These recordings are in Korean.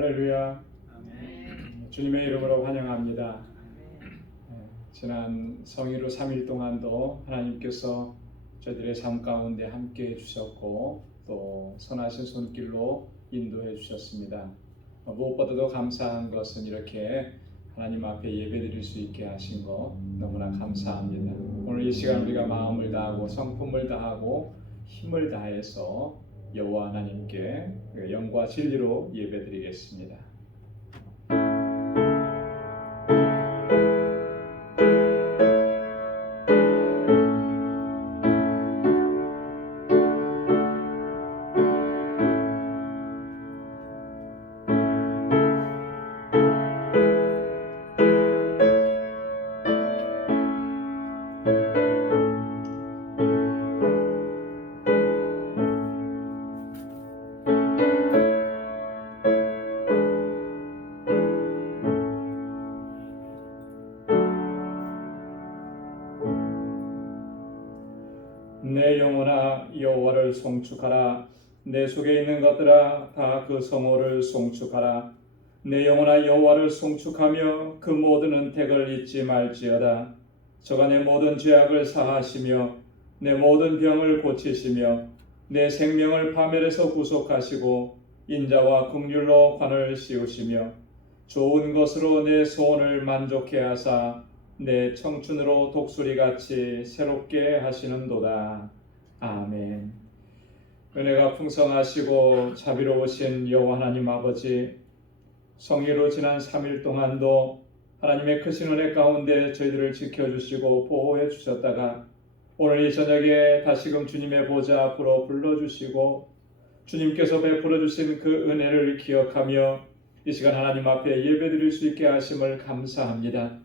할렐루야. 아멘. 주님의 이름으로 환영합니다. 지난 성일후 3일 동안도 하나님께서 저희들의 삶 가운데 함께해 주셨고 또 선하신 손길로 인도해 주셨습니다. 무엇보다도 감사한 것은 이렇게 하나님 앞에 예배드릴 수 있게 하신 것 너무나 감사합니다. 오늘 이 시간 우리가 마음을 다하고 성품을 다하고 힘을 다해서 여호와 하나님께 영과 진리로 예배드리겠습니다. 내 영혼아 여호와를 송축하라. 내 속에 있는 것들아 다 그 성호를 송축하라. 내 영혼아 여호와를 송축하며 그 모든 은택을 잊지 말지어다. 저가 내 모든 죄악을 사하시며 내 모든 병을 고치시며 내 생명을 파멸에서 구속하시고 인자와 긍휼로 관을 씌우시며 좋은 것으로 내 소원을 만족해 하사 내 청춘으로 독수리같이 새롭게 하시는도다. 아멘. 은혜가 풍성하시고 자비로우신 여호와 하나님 아버지, 성일로 지난 3일 동안도 하나님의 크신 은혜 가운데 저희들을 지켜주시고 보호해 주셨다가 오늘 이 저녁에 다시금 주님의 보좌 앞으로 불러주시고 주님께서 베풀어 주신 그 은혜를 기억하며 이 시간 하나님 앞에 예배드릴 수 있게 하심을 감사합니다.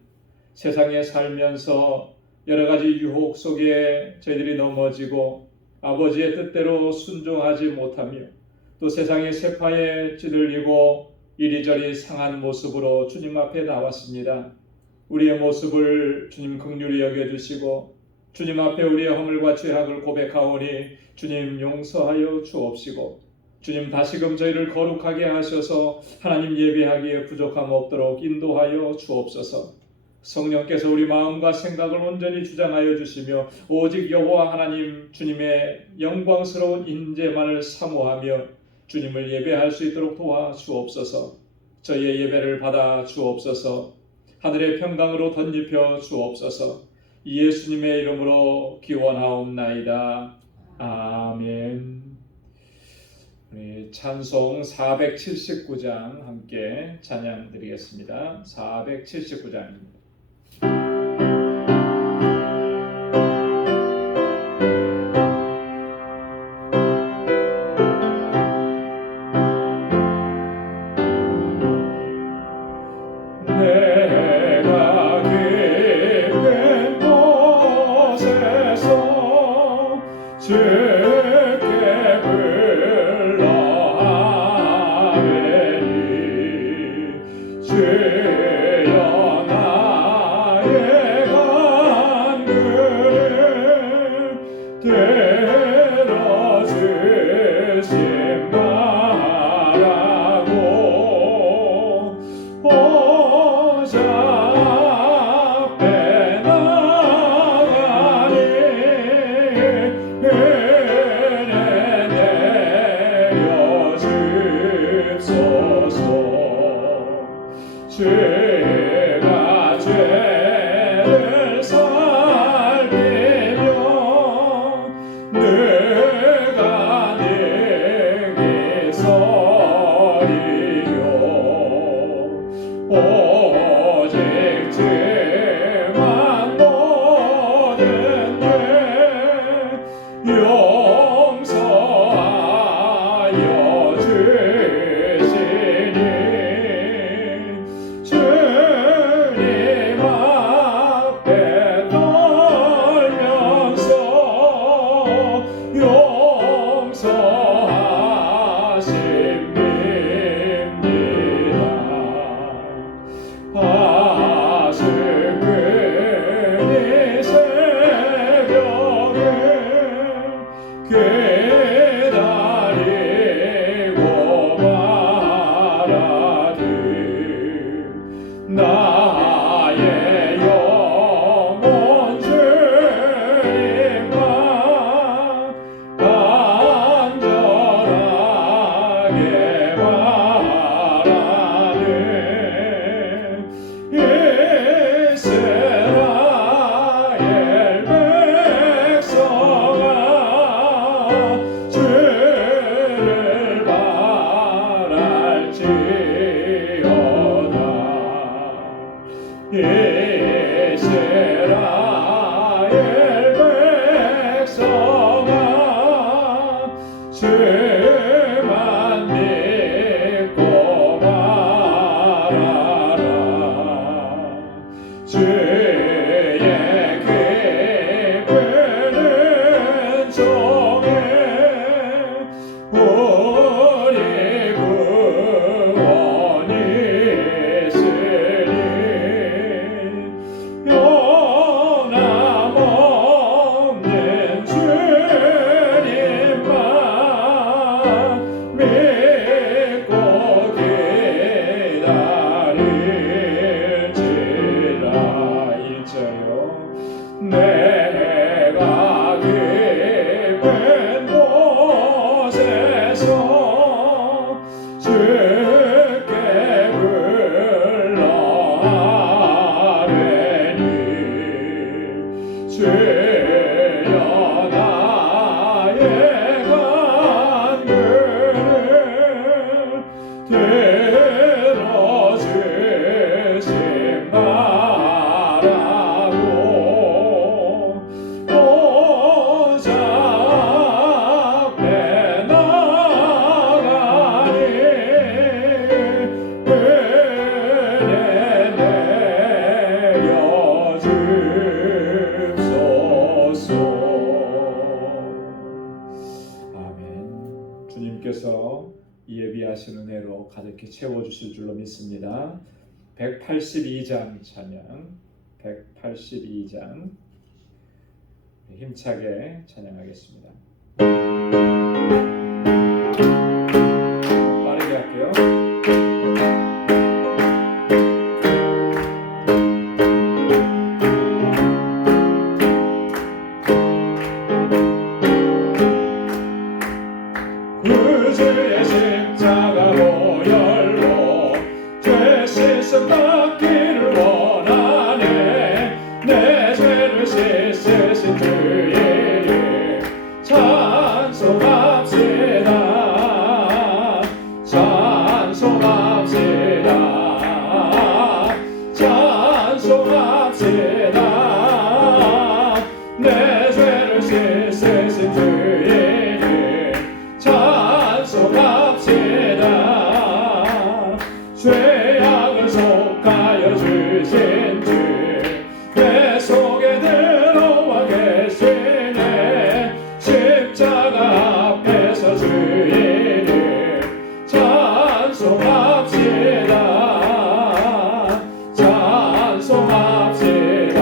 세상에 살면서 여러 가지 유혹 속에 저희들이 넘어지고 아버지의 뜻대로 순종하지 못하며 또 세상의 세파에 찌들리고 이리저리 상한 모습으로 주님 앞에 나왔습니다. 우리의 모습을 주님 긍휼히 여겨주시고 주님 앞에 우리의 허물과 죄악을 고백하오니 주님 용서하여 주옵시고 주님 다시금 저희를 거룩하게 하셔서 하나님 예배하기에 부족함 없도록 인도하여 주옵소서. 성령께서 우리 마음과 생각을 온전히 주장하여 주시며 오직 여호와 하나님 주님의 영광스러운 인재만을 사모하며 주님을 예배할 수 있도록 도와주옵소서. 저희의 예배를 받아 주옵소서. 하늘의 평강으로 덧입혀 주옵소서. 예수님의 이름으로 기원하옵나이다. 아멘. 우리 찬송 479장 함께 찬양 드리겠습니다. 479장입니다. 죄가 죄를 살피며 내가 내게 서리요 오직 죄만 모든 죄 용서하여 주시니 죄 나의 영혼 주님만 간절하게 바라네. 이스라엘 백성아 주를 바랄지어다. 이스라엘 백성아 주만 믿고 말하라. 주의 기쁘는 종에 우리 구원이 있으니 변함없는 주님만 믿고 기다릴지라. 일절요. 내가 깊은 곳에서 주께 불러하리니 주여 나의 간구를 들어주신 바라고 오자 앞에 나가니 은혜 내려주소서. 아멘. 주님께서 이 예비하신 은혜로 가득히 채워주실 줄로 믿습니다. 182장 찬양, 182장 힘차게 찬양하겠습니다. 빠르게 할게요. 구주의 십자가 보혈로 죄 씻음 받기를 원하네. 내 죄를 씻으신 주의 이름 찬송합시다. 찬송합시다. 찬송합시다. 내 죄를 씻으신 주의 이름 찬송합시다. 죄악을 속하여 주신 주 내 속에 들어와 계시네. 십자가 앞에서 주의 이름 찬송합시다. 찬송합시다.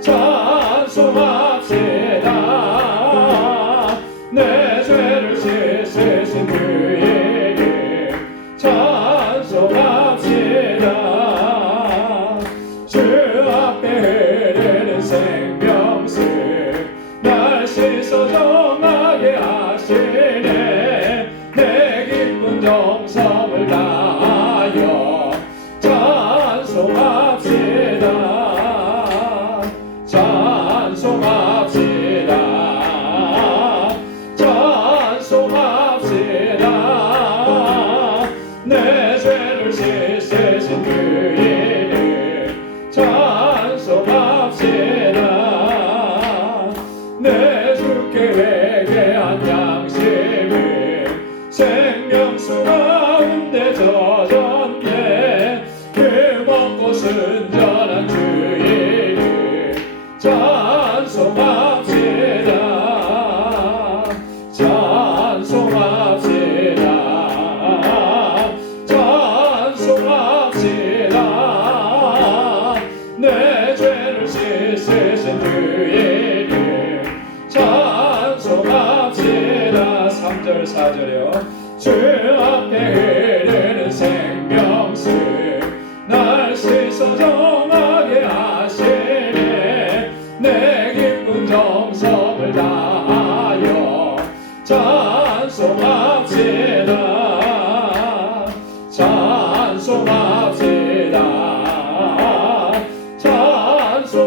찬송합시다. 내 죄를 씻으신 주의 이름 찬송합시다. 주 앞에 흐르는 생명수 날 씻어 정하게 하시네. 내 기쁜 정성을 다하여 찬송합시다. 찬송합시다. 찬송합시다. 내 죄를 씻으신 주의 이름 찬송합시다. 내 주께 회개한 양심을 생명수 가운데 젖었네. 그 먹고 순전한 주의 이름 찬송합시다. 찬송합시다. 찬송합시다. 내 죄를 씻으신 주의 이름 찬송합시다. 3절 4절이요. 주 앞에 흐르는 생명수 날 씻어 정하게 하시네 내 기쁜 정성을 다하여 찬송합시다 찬송합시다 찬송합시다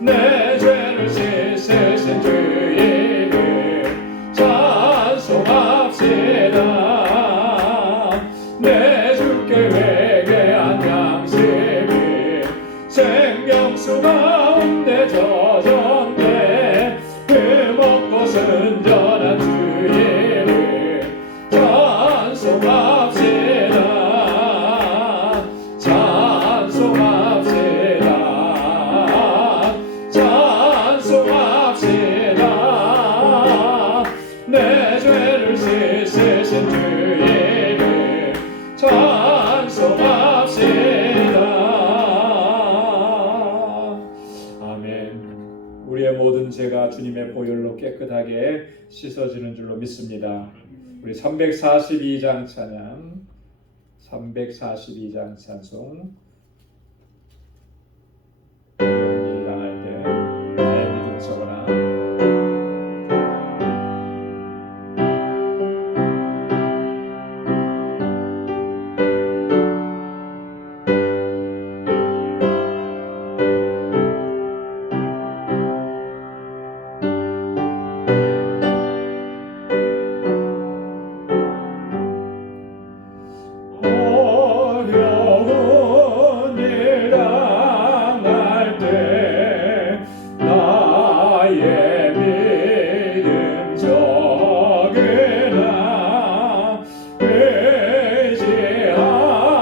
내 죄를 씻으신 주 이름 찬송합시다 내 주께 회개한 양심이 생명수 가운데 젖었네 흠없고 순전한 주 이름 찬송합시다 찬송합시다 찬송합시다 내 죄를 씻으신 주 이름 찬송합시다 아멘. 우리의 모든 죄가 주님의 보혈로 깨끗하게 씻어지는 줄로 믿습니다. 우리 342장 찬양, 342장 찬송 용기를 당할 때 나의 믿음 적어라. 어려운 일 당할 때 나의 믿음 적으나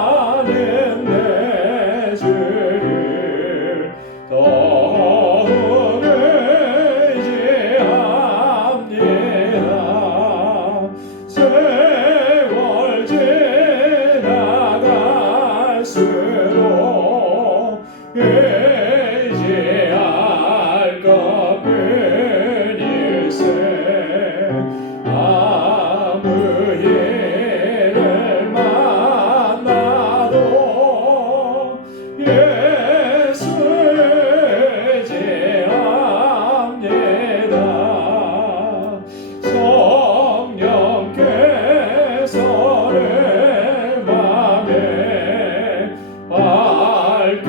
의지하는 내 주를 더욱 의지합니다 세월 지나갈수록 의지할 것뿐일세 아무 일을 만나도 예수 의지합니다 성령께서 내 맘에 밝게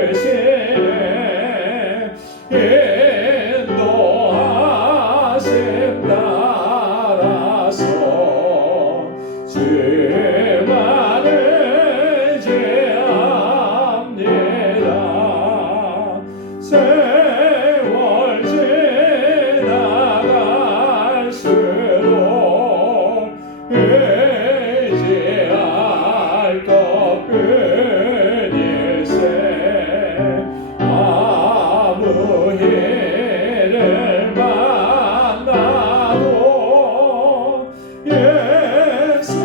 비춰주시네 인도하심 따라서 주만 의지합니다 세월 지나갈수록 의지할 것뿐일세 아무 일을 만나도 예수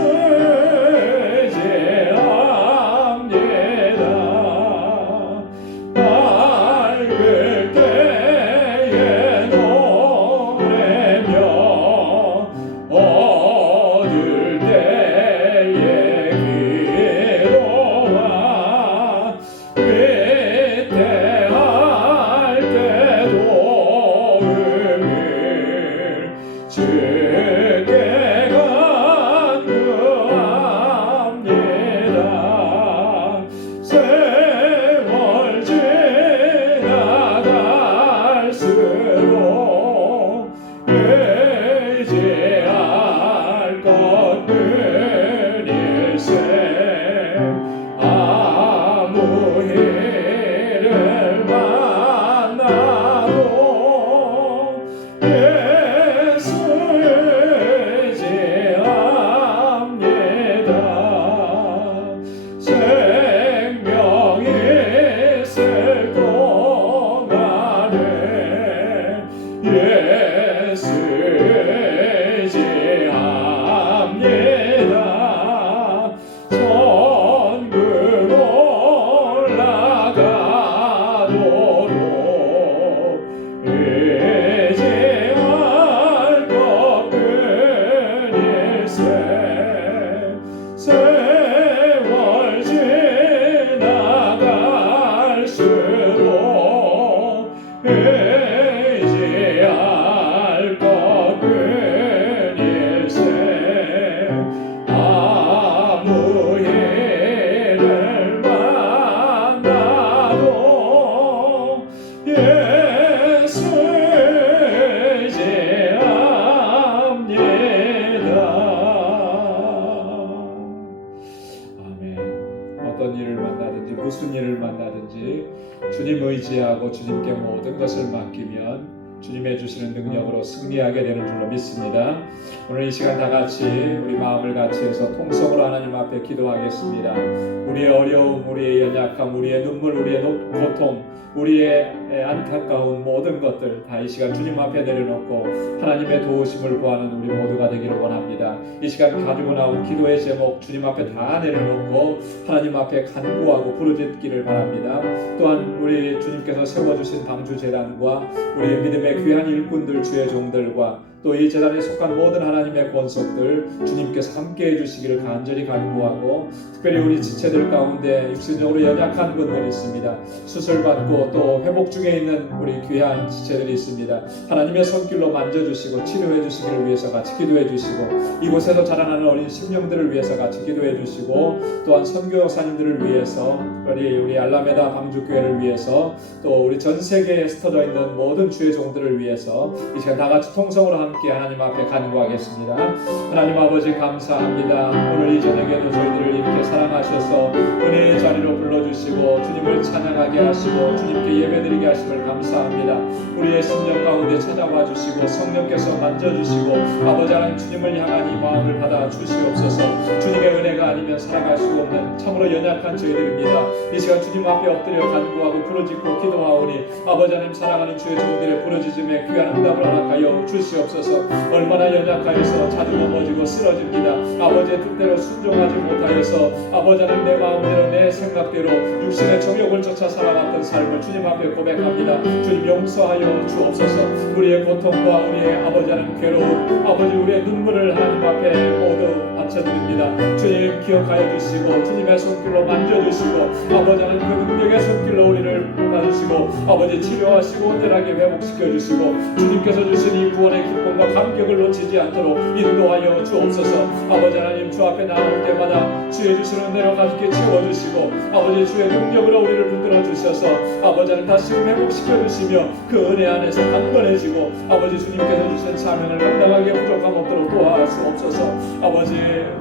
세월 지나갈수록 의지할 것은 일세 아무 일을 만나도 예수 어떤 일을 만나든지 무슨 일을 만나든지 주님 의지하고 주님께 모든 것을 맡기면 주님의 주시는 능력으로 승리하게 되는 줄로 믿습니다. 오늘 이 시간 다 같이 우리 마음을 같이 해서 통성으로 하나님 앞에 기도하겠습니다. 우리의 어려움, 우리의 연약함, 우리의 눈물, 우리의 고통, 우리의 안타까운 모든 것들 다 이 시간 주님 앞에 내려놓고 하나님의 도우심을 구하는 우리 모두가 되기를 원합니다. 이 시간 가지고 나온 기도의 제목 주님 앞에 다 내려놓고 하나님 앞에 간구하고 부르짖기를 바랍니다. 또한 우리 주님께서 세워주신 방주재단과 우리 믿음의 귀한 일꾼들 주의 종들과 또 이 재단에 속한 모든 하나님의 권속들 주님께서 함께 해주시기를 간절히 간구하고 특별히 우리 지체들 가운데 육신적으로 연약한 분들이 있습니다. 수술받고 또 회복 중에 있는 우리 귀한 지체들이 있습니다. 하나님의 손길로 만져주시고 치료해 주시기를 위해서 같이 기도해 주시고 이곳에서 자라나는 어린 심령들을 위해서 같이 기도해 주시고 또한 선교사님들을 위해서 특별히 우리 알라메다 방주교회를 위해서 또 우리 전 세계에 흩어져 있는 모든 주의 종들을 위해서 이 시간 다 같이 통성으로 함께 하나님 앞에 간구하겠습니다. 하나님 아버지 감사합니다. 오늘 이 저녁에도 저희들을 이렇게 사랑하셔서 은혜의 자리로 불러주시고 주님을 찬양하게 하시고 주님께 예배드리게 하심을 감사합니다. 우리의 심령 가운데 찾아와 주시고 성령께서 만져주시고 아버지 하나님 주님을 향한 이 마음을 받아 주시옵소서. 주님의 은혜가 아니면 살아갈 수 없는 참으로 연약한 저희들입니다. 이 시간 주님 앞에 엎드려 간구하고 부르짖고 기도하오니 아버지 하나님 사랑하는 주의 종들의 부르짖음에 귀한 응답을 허락하여 주시옵소서. 얼마나 연약하여서 자주 넘어지고 쓰러집니다. 아버지의 뜻대로 순종하지 못하여서 아버지 하나님 내 마음대로 내 생각대로 육신의 정욕을 쫓아 살아왔던 삶을 주님 앞에 고백합니다. 주님 용서하여 주옵소서. 우리의 고통과 우리의 아버지 하나님 괴로움 아버지 우리의 눈물을 하나님 앞에 모두 바쳐드립니다. 주님 기억하여 주시고 주님의 손길로 만져주시고 아버지 하나님 그 능력의 손길로 우리를 받아주시고 아버지 치료하시고 온전하게 회복시켜 주시고 주님께서 주신 이 구원의 기쁨과 감격을 놓치지 않도록 인도하여 주옵소서. 아버지 하나님 주 앞에 나올 때마다 주의 주시는 대로 가득히 채워주시고 아버지 주의 능력으로 우리를 붙들어 주셔서 아버지 하나님 다시 회복시켜 주시며 그 은혜 안에서 강건해지고 아버지 주님께서 주신 사명을 감당하기에 부족함 없도록 도와주옵소서. 아버지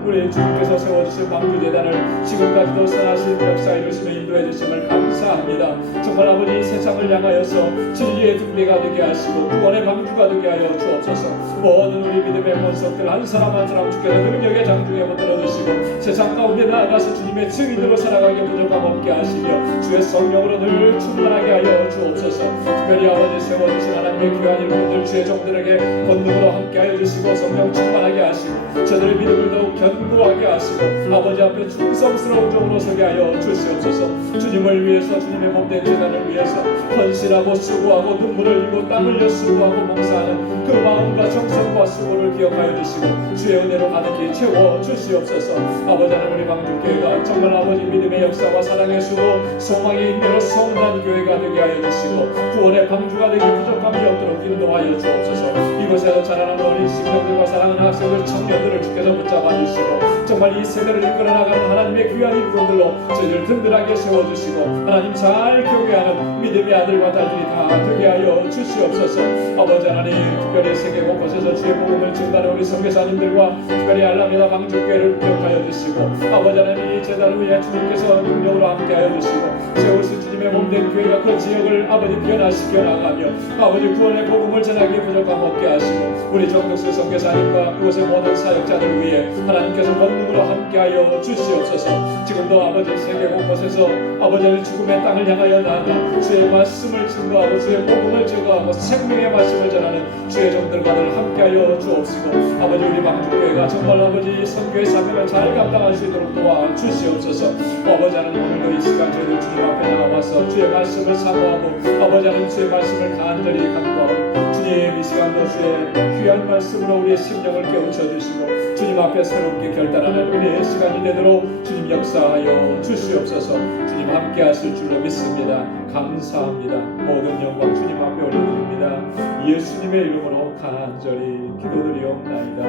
우리 주님께서 세워주신 방주재단을 지금까지도 선하신 역사 이루시며 인도해 주심을 감사합니다. 정말 아버지 세상을 향하여서 진리의 등대가 되게 하시고 구원의 방주가 되게 하여 주옵소서. 모든 우리 믿음의 본석들 한 사람 한 사람 주께서 능력의 장중에 붙들어 주시고 세상 가운데 나아가서 주님의 증인으로 살아가게 부족함 없게 하시며 주의 성령으로 늘 충만하게 하여 주옵소서. 특별히 아버지 세워주신 하나님의 귀한 일꾼들 주의 종들에게 권능으로 함께 하여 주시고 성령 충만하게 하시고 저들의 믿음을 더욱 견고하게 하시고 아버지 앞에 충성스러운 종으로 서게 하여 주시옵소서. 주님을 위해서 주님의 몸된 재단을 위해서 헌신하고 수고하고 눈물을 흘리고 땀 흘려 수고하고 봉사하는 그 마음과 정성과 수고를 기억하여 주시고 주의 은혜로 가득히 채워 주시옵소서. 아버지 하나님 우리 방주교회가 정말 아버지 믿음의 역사와 사랑의 수고 소망의 인내로 성난 교회가 되게 하여 주시고 구원의 방주가 되기 부족함이 없도록 인도하여 주옵소서. 이곳에서 자라나는 어린 심령들과 사랑하는 학생들 청년들을 주께서 붙잡아 주시고 정말 이 세대를 이끌어 나가는 하나님의 귀한 일꾼들로 저희를 든든하게 세워주시고 하나님 잘 교배하는 믿음의 아들과 딸들이 다 되게 하여 주시옵소서. 아버지 하나님 특별히 세계 곳곳에서 주의 복음을 증가하는 우리 선교사님들과 특별히 알라메다 방주교회를 기억하여 주시고 아버지 하나님 이 재단을 위해 주님께서 능력으로 함께하여 주시고 세우신 주님의 몸된 교회가 그 지역을 아버지 변화시켜 나가며 아버지 구원의 복음을 전하기에 부족함 없게 하시고 우리 정덕수 선교사님과 그곳의 모든 사역자들을 위해 하나님께서 권능으로 함께하여 주시옵소서. 지금도 아버지 세계 곳곳에서 아버지의 죽음의 땅을 향하여 나아가 주의 말씀을 증거하고 주의 복음을 증거하고 생명의 말씀을 전하는 주의 종들과 늘 함께하여 주옵시고 아버지 우리 방주교회가 정말 아버지 선교의 사명을 잘 감당할 수 있도록 도와주시옵소서. 아버지 하나님 오늘도 이 시간 저희들 주님 앞에 나와서 주의 말씀을 사모하고 아버지 하나님 주의 말씀을 간절히 간구하고 주님 이 시간도 주의 귀한 말씀으로 우리의 심령을 깨우쳐 주시고 주님 앞에 새롭게 결단하는 은혜의 시간이 되도록 주님 역사하여 주시옵소서. 주님 함께 하실 줄로 믿습니다. 감사합니다. 모든 영광 주님 앞에 올려드립니다. 예수님의 이름으로 간절히 기도드리옵나이다.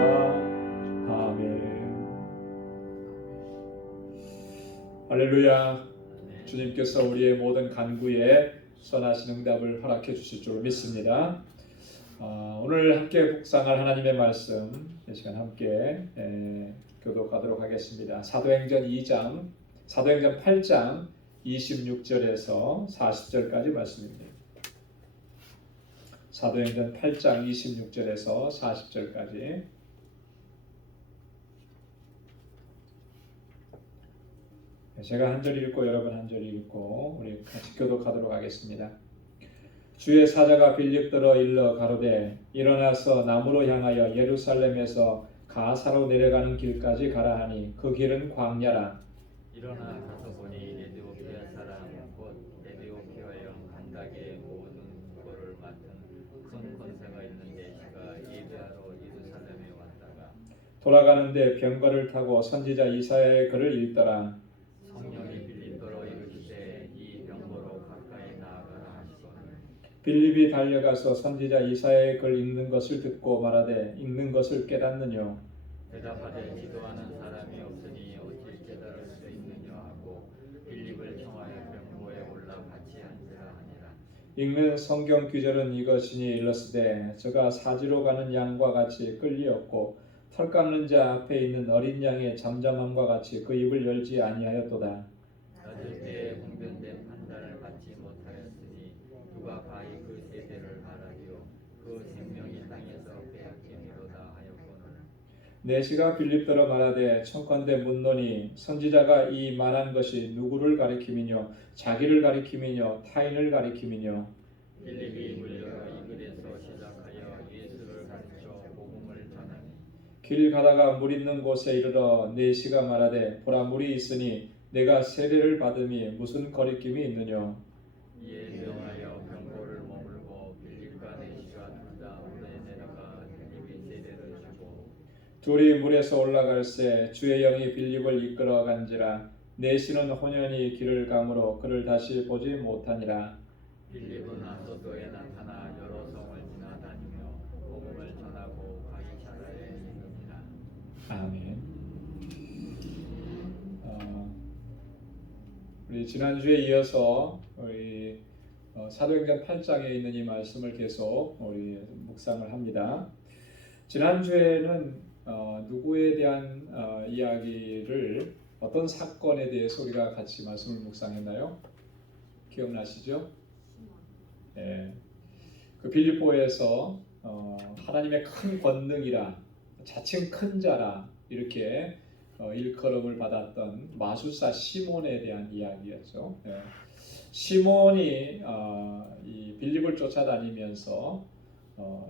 아멘. 할렐루야. 주님께서 우리의 모든 간구에 선하신 응답을 허락해 주실 줄 믿습니다. 오늘 함께 묵상할 하나님의 말씀 이 시간 함께 교독하도록 하겠습니다. 사도행전 8장 26절에서 40절까지 말씀입니다. 사도행전 8장 26절에서 40절까지 제가 한 절 읽고 여러분 한 절 읽고 우리 같이 교독하도록 하겠습니다. 주의 사자가 빌립더러 일러 가로되 일어나서 남으로 향하여 예루살렘에서 가사로 내려가는 길까지 가라 하니 그 길은 광야라. 일어나 가서 보니 에디오피아 사람 곧 에디오피아 영 간닥의 모든 거를 맡은 큰 권세가 있는 내시가 예배하러 예루살렘에 왔다가 돌아가는데 병거를 타고 선지자 이사야의 글을 읽더라. 성령이 빌립더러 이르시되 이 병거로 가까이 나아가라 하시거늘 빌립이 달려가서 선지자 이사야의 글 읽는 것을 듣고 말하되 읽는 것을 깨닫느뇨. 대답하되 기도하는 사람이 없으니 어찌 깨달을 수 있느냐 하고 빌립을 청하여 병거에 올라 같이 앉으라 하니라. 읽는 성경 귀절은 이것이니 일렀으되 저가 사지로 가는 양과 같이 끌리었고 털 깎는 자 앞에 있는 어린 양의 잠잠함과 같이 그 입을 열지 아니하였도다. 낮을 때에 공변된 판단을 받지 못하였으니 누가 가히 그 세대를 말하리요 그 생명이 땅에서 빼앗기미로다 하였거늘. 내시가 빌립더러 말하되 청컨대 묻노니 선지자가 이 말한 것이 누구를 가리킴이뇨 자기를 가리킴이뇨 타인을 가리킴이뇨. 빌립이 물려가 이 글에서 시작하여 예수를 가르쳐 복음을 전하니 길 가다가 물 있는 곳에 이르러 내시가 말하되 보라 물이 있으니 내가 세례를 받음이 무슨 거리낌이 있느뇨. 이에 명하여 병거를 머물고 빌립과 내시가 둘 다 물에 내려가 빌립이 세례를 주고 둘이 물에서 올라갈새 주의 영이 빌립을 이끌어 간지라. 내시는 혼연히 길을 가므로 그를 다시 보지 못하니라. 빌립은 아소도에 나타나 여러 성을 지나다니며 복음을 전하고 가이사라에 이르니라. 아멘. 우리 지난주에 이어서 우리 사도행전 8장에 있는 이 말씀을 계속 우리 묵상을 합니다. 지난주에는 누구에 대한 이야기를 어떤 사건에 대해서 우리가 같이 말씀을 묵상했나요? 기억나시죠? 네. 그 빌립보에서 하나님의 큰 권능이라 자칭 큰 자라 이렇게 일컬음을 받았던 마술사 시몬에 대한 이야기였죠. 네. 시몬이 이 빌립을 쫓아다니면서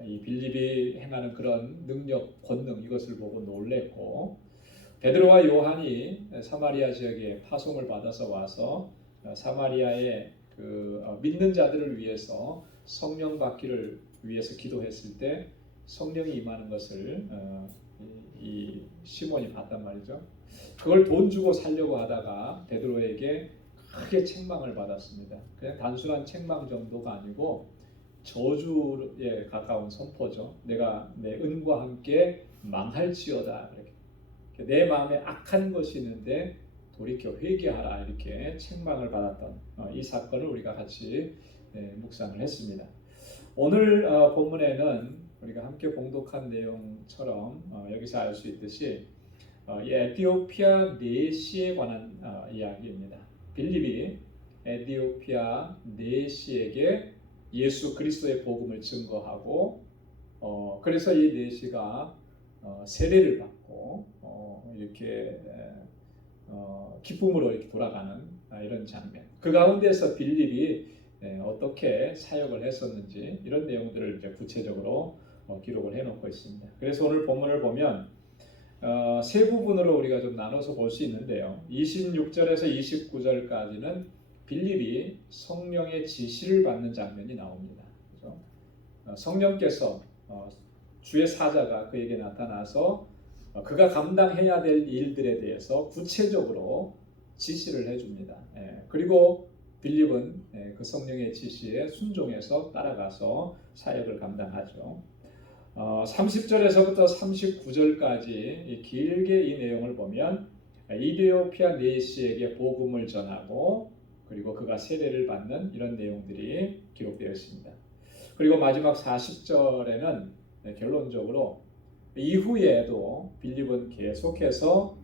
이 빌립이 행하는 그런 능력, 권능 이것을 보고 놀랬고 베드로와 요한이 사마리아 지역에 파송을 받아서 와서 사마리아의 그 믿는 자들을 위해서 성령 받기를 위해서 기도했을 때 성령이 임하는 것을 이 시몬이 봤단 말이죠. 그걸 돈 주고 살려고 하다가 베드로에게 크게 책망을 받았습니다. 그냥 단순한 책망 정도가 아니고 저주에 가까운 선포죠. 내가 내 은과 함께 망할지어다. 이렇게. 내 마음에 악한 것이 있는데 돌이켜 회개하라 이렇게 책망을 받았던 이 사건을 우리가 같이 묵상을 했습니다. 오늘 본문에는 우리가 함께 봉독한 내용처럼 여기서 알 수 있듯이 이 에티오피아 내시에 관한 이야기입니다. 빌립이 에티오피아 내시에게 예수 그리스도의 복음을 증거하고 그래서 이 내시가 세례를 받고 이렇게 기쁨으로 이렇게 돌아가는 이런 장면. 그 가운데서 빌립이 어떻게 사역을 했었는지 이런 내용들을 이제 구체적으로 기록을 해놓고 있습니다. 그래서 오늘 본문을 보면 세 부분으로 우리가 좀 나눠서 볼 수 있는데요. 26절에서 29절까지는 빌립이 성령의 지시를 받는 장면이 나옵니다. 그렇죠? 성령께서 주의 사자가 그에게 나타나서 그가 감당해야 될 일들에 대해서 구체적으로 지시를 해줍니다. 그리고 빌립은 그 성령의 지시에 순종해서 따라가서 사역을 감당하죠. 30절에서부터 39절까지 길게 이 내용을 보면 이디오피아 내시에게 복음을 전하고 그리고 그가 세례를 받는 이런 내용들이 기록되어 있습니다. 그리고 마지막 40절에는 결론적으로 이후에도 빌립은 계속해서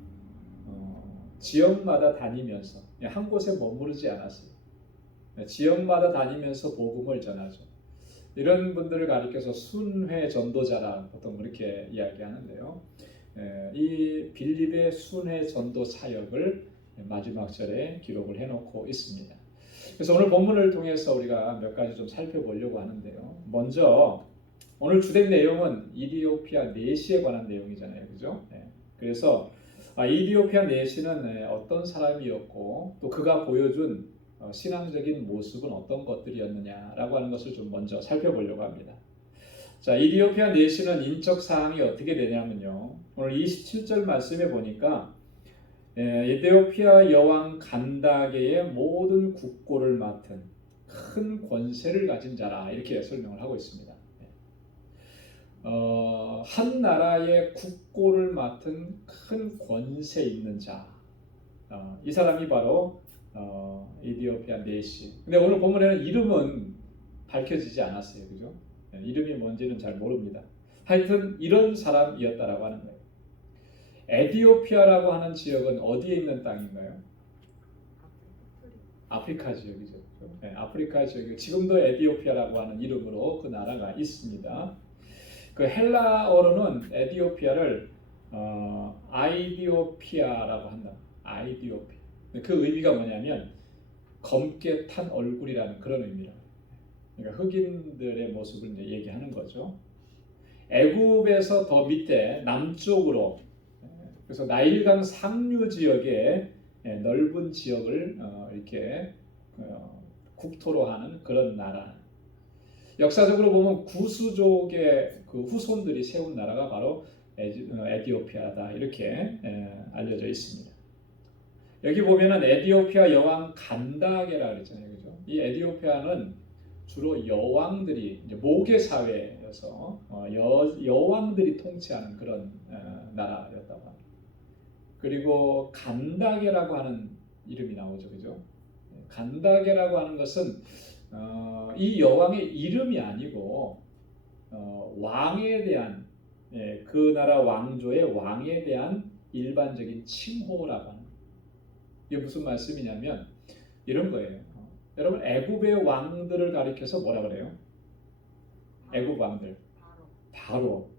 지역마다 다니면서 한 곳에 머무르지 않았어요. 지역마다 다니면서 복음을 전하죠. 이런 분들을 가리켜서 순회 전도자라 보통 그렇게 이야기하는데요. 이 빌립의 순회 전도 사역을 마지막 절에 기록을 해놓고 있습니다. 그래서 오늘 본문을 통해서 우리가 몇 가지 좀 살펴보려고 하는데요. 먼저 오늘 주된 내용은 이디오피아 내시에 관한 내용이잖아요, 그죠? 그래서 이디오피아 내시는 어떤 사람이었고 또 그가 보여준 신앙적인 모습은 어떤 것들이었느냐라고 하는 것을 좀 먼저 살펴보려고 합니다. 자, 이디오피아 내시는 인적 사항이 어떻게 되냐면요. 오늘 27절 말씀에 보니까 에디오피아 여왕 간다게의 모든 국고를 맡은 큰 권세를 가진 자라 이렇게 설명을 하고 있습니다. 한 나라의 국고를 맡은 큰 권세 있는 자, 이 사람이 바로 이디오피아 내시. 근데 오늘 본문에는 이름은 밝혀지지 않았어요, 그죠? 이름이 뭔지는 잘 모릅니다. 하여튼 이런 사람이었다라고 하는 거예요. 에디오피아라고 하는 지역은 어디에 있는 땅인가요? 아프리카 지역이죠. 아프리카 지역. 지금도 에디오피아라고 하는 이름으로 그 나라가 있습니다. 그 헬라어로는 에디오피아를 아이디오피아라고 한다. 아이디오피아. 그 의미가 뭐냐면 검게 탄 얼굴이라는 그런 의미라. 그러니까 흑인들의 모습을 이제 얘기하는 거죠. 애굽에서 더 밑에 남쪽으로, 그래서 나일강 상류 지역의 넓은 지역을 이렇게 국토로 하는 그런 나라. 역사적으로 보면 구스족의 그 후손들이 세운 나라가 바로 에디오피아다 이렇게 알려져 있습니다. 여기 보면은 에디오피아 여왕 간다게라 그랬잖아요, 그죠? 이 에디오피아는 주로 여왕들이 이제 모계 사회여서 여왕들이 통치하는 그런 나라였다고 합니다. 그리고 간다게라고 하는 이름이 나오죠, 그죠? 간다게라고 하는 것은 이 여왕의 이름이 아니고 왕에 대한 그 나라 왕조의 왕에 대한 일반적인 칭호라고 하는. 이게 무슨 말씀이냐면 이런 거예요. 여러분 애굽의 왕들을 가리켜서 뭐라 그래요? 애굽 왕들. 바로.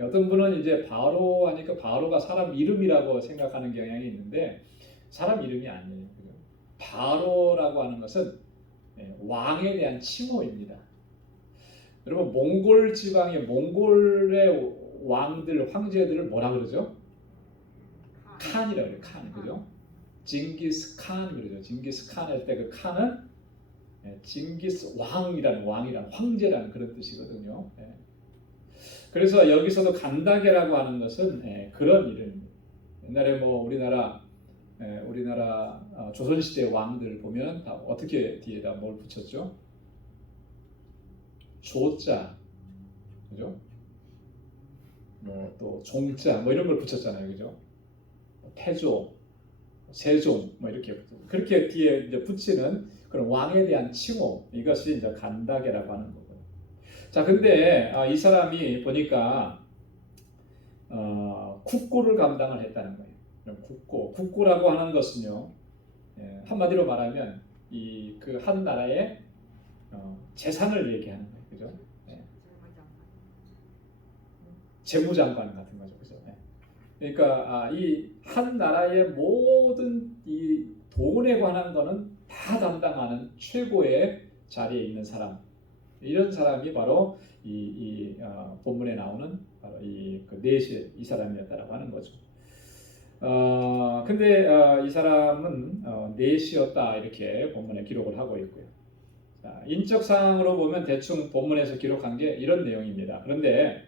어떤 분은 이제 바로 하니까 바로가 사람 이름이라고 생각하는 경향이 있는데 사람 이름이 아니에요. 바로라고 하는 것은 왕에 대한 칭호입니다. 여러분 몽골 지방의 몽골의 왕들, 황제들을 뭐라 그러죠? 칸이라고 그래요. 칸, 그죠? 징기스 칸 그러죠. 징기스 칸 할 때 그 칸은 징기스 왕이라는 황제라는 그런 뜻이거든요. 그래서 여기서도 간다게라고 하는 것은 그런 이름입니다. 옛날에 뭐 우리나라 조선시대 왕들 보면 다 어떻게 뒤에다 뭘 붙였죠? 조자, 그죠? 뭐 또 종자, 뭐 이런 걸 붙였잖아요, 그죠? 태조, 세종, 뭐 이렇게 그렇게 뒤에 이제 붙이는 그런 왕에 대한 칭호, 이것이 이제 간다게라고 하는 거고요. 자, 근데 이 사람이 보니까 국고를 감당을 했다는 거예요. 국고라고 하는 것은요, 한마디로 말하면 이 그 한 나라의 재산을 얘기하는 거예요, 그죠? 재무장관 같은 거죠, 그죠? 그러니까 이 한 나라의 모든 이 돈에 관한 거는 다 담당하는 최고의 자리에 있는 사람, 이런 사람이 바로 이 본문에 나오는 바로 그 내시 이 사람이었다라고 하는 거죠. 근데 이 사람은 내시였다 이렇게 본문에 기록을 하고 있고요. 인적 사항으로 보면 대충 본문에서 기록한 게 이런 내용입니다. 그런데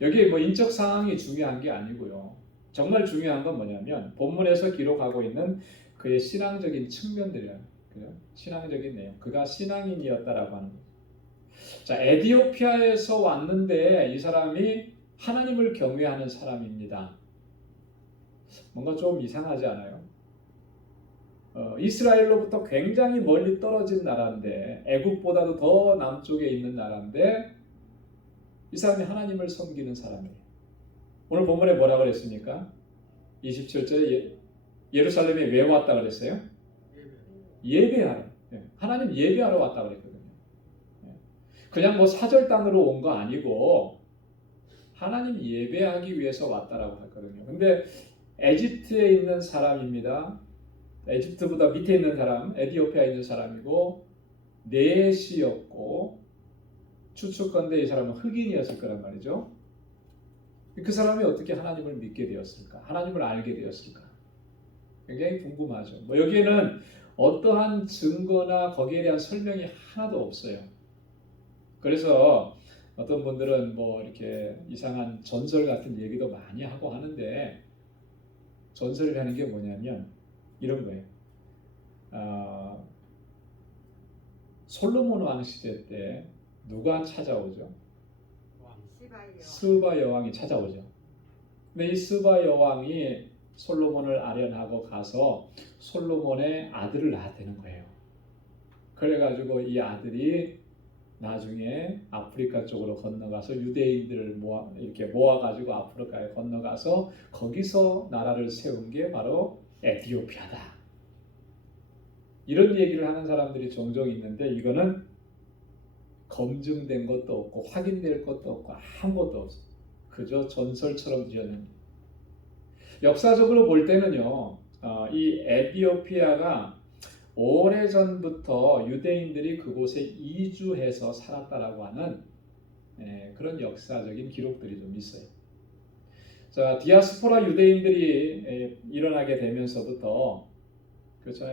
여기 뭐 인적 사항이 중요한 게 아니고요. 정말 중요한 건 뭐냐면 본문에서 기록하고 있는 그의 신앙적인 측면들이에요. 신앙적인 내용. 그가 신앙인이었다라고 하는 거예요. 자, 에디오피아에서 왔는데 이 사람이 하나님을 경외하는 사람입니다. 뭔가 좀 이상하지 않아요? 이스라엘로부터 굉장히 멀리 떨어진 나라인데 애국보다도 더 남쪽에 있는 나라인데 이 사람이 하나님을 섬기는 사람이에요. 오늘 본문에 뭐라 그랬습니까? 27절에 예루살렘에 왜 왔다 그랬어요? 예배하러. 하나님 예배하러 왔다 그랬거든요. 그냥 뭐 사절단으로 온 거 아니고 하나님 예배하기 위해서 왔다라고 했거든요. 근데 에집트에 있는 사람입니다. 에집트보다 밑에 있는 사람, 에디오피아에 있는 사람이고 넷이었고 추측건데 이 사람은 흑인이었을 거란 말이죠. 그 사람이 어떻게 하나님을 믿게 되었을까? 하나님을 알게 되었을까? 굉장히 궁금하죠. 뭐 여기에는 어떠한 증거나 거기에 대한 설명이 하나도 없어요. 그래서 어떤 분들은 뭐 이렇게 이상한 전설 같은 얘기도 많이 하고 하는데 전설이라는 게 뭐냐면 이런 거예요. 솔로몬 왕 시대 때 누가 찾아오죠? 스바 여왕이 찾아오죠. 근데 이 스바 여왕이 솔로몬을 아련하고 가서 솔로몬의 아들을 낳았다는 거예요. 그래가지고 이 아들이 나중에 아프리카 쪽으로 건너가서 유대인들을 이렇게 모아가지고 아프리카에 건너가서 거기서 나라를 세운 게 바로 에티오피아다. 이런 얘기를 하는 사람들이 종종 있는데 이거는 검증된 것도 없고 확인될 것도 없고 아무것도 없어요. 그저 전설처럼 지어낸. 역사적으로 볼 때는요, 이 에티오피아가 오래전부터 유대인들이 그곳에 이주해서 살았다라고 하는 그런 역사적인 기록들이 좀 있어요. 자, 디아스포라 유대인들이 일어나게 되면서부터 그렇죠.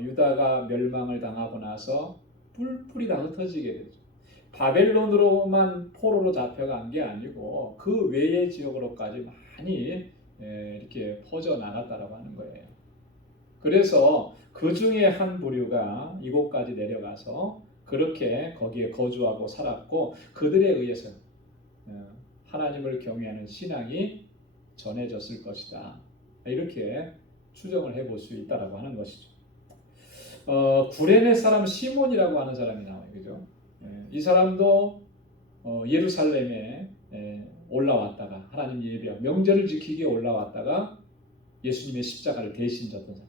유다가 멸망을 당하고 나서 뿔뿔이 다 흩어지게 되죠. 바벨론으로만 포로로 잡혀간 게 아니고 그 외의 지역으로까지 많이 이렇게 퍼져 나갔다라고 하는 거예요. 그래서 그 중에 한 부류가 이곳까지 내려가서 그렇게 거기에 거주하고 살았고 그들에 의해서 하나님을 경외하는 신앙이 전해졌을 것이다. 이렇게 추정을 해볼 수 있다라고 하는 것이죠. 구레네 사람 시몬이라고 하는 사람이 나와요, 그죠? 이 사람도 예루살렘에 올라왔다가 하나님 예배하고 명절을 지키기에 올라왔다가 예수님의 십자가를 대신 졌던 사람.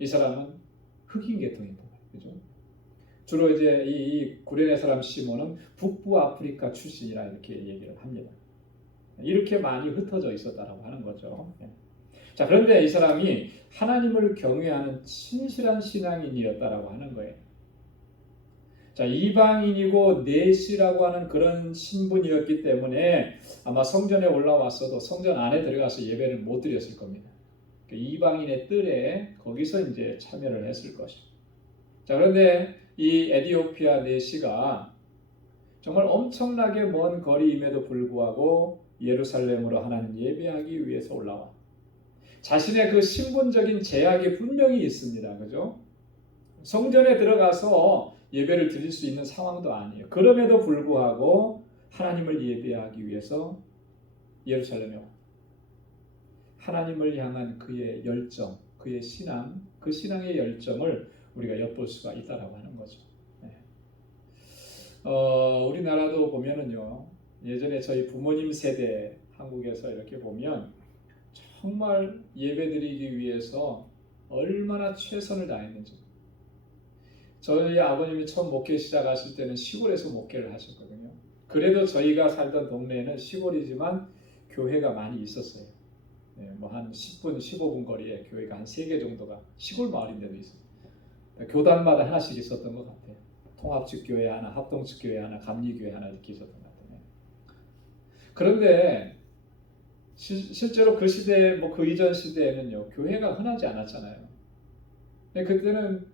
이 사람은 흑인 계통입니다, 그죠? 주로 이제 이 구레네 사람 시몬은 북부 아프리카 출신이라 이렇게 얘기를 합니다. 이렇게 많이 흩어져 있었다라고 하는 거죠. 자, 그런데 이 사람이 하나님을 경외하는 진실한 신앙인이었다라고 하는 거예요. 자, 이방인이고 넷이라고 하는 그런 신분이었기 때문에 아마 성전에 올라왔어도 성전 안에 들어가서 예배를 못 드렸을 겁니다. 이방인의 뜰에 거기서 이제 참여를 했을 것이죠. 자, 그런데 이 에티오피아 넷이가 정말 엄청나게 먼 거리임에도 불구하고 예루살렘으로 하나님 예배하기 위해서 올라와. 자신의 그 신분적인 제약이 분명히 있습니다. 그죠? 성전에 들어가서 예배를 드릴 수 있는 상황도 아니에요. 그럼에도 불구하고 하나님을 예배하기 위해서 예루살렘에 와. 하나님을 향한 그의 열정, 그의 신앙, 그 신앙의 열정을 우리가 엿볼 수가 있다라고 하는 거죠. 우리나라도 보면은요, 예전에 저희 부모님 세대 한국에서 이렇게 보면 정말 예배드리기 위해서 얼마나 최선을 다했는지. 저희 아버님이 처음 목회 시작하실 때는 시골에서 목회를 하셨거든요. 그래도 저희가 살던 동네에는 시골이지만 교회가 많이 있었어요. 뭐 한 10분, 15분 거리에 교회가 한 3개 정도가 시골 마을인데도 있어요. 교단마다 하나씩 있었던 것 같아요. 통합측 교회 하나, 합동측 교회 하나, 감리교회 하나 이렇게 있었던 것 같아요. 그런데 실제로 그 시대, 뭐 그 이전 시대에는요, 교회가 흔하지 않았잖아요. 그때는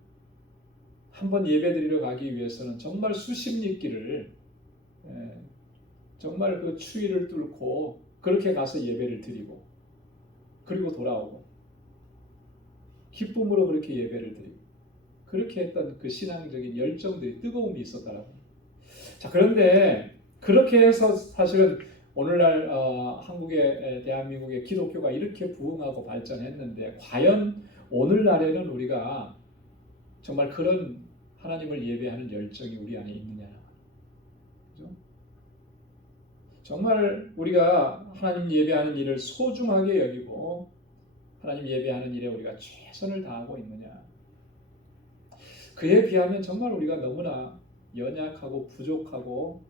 한번 예배드리러 가기 위해서는 정말 수십 리길을 정말 그 추위를 뚫고 그렇게 가서 예배를 드리고 그리고 돌아오고 기쁨으로 그렇게 예배를 드리고 그렇게 했던 그 신앙적인 열정들이 뜨거움이 있었다라고. 자, 그런데 그렇게 해서 사실은 오늘날 한국의 대한민국의 기독교가 이렇게 부흥하고 발전했는데 과연 오늘날에는 우리가 정말 그런 하나님을 예배하는 열정이 우리 안에 있느냐? 그죠? 정말 우리가 하나님 예배하는 일을 소중하게 여기고 하나님 예배하는 일에 우리가 최선을 다하고 있느냐? 그에 비하면 정말 우리가 너무나 연약하고 부족하고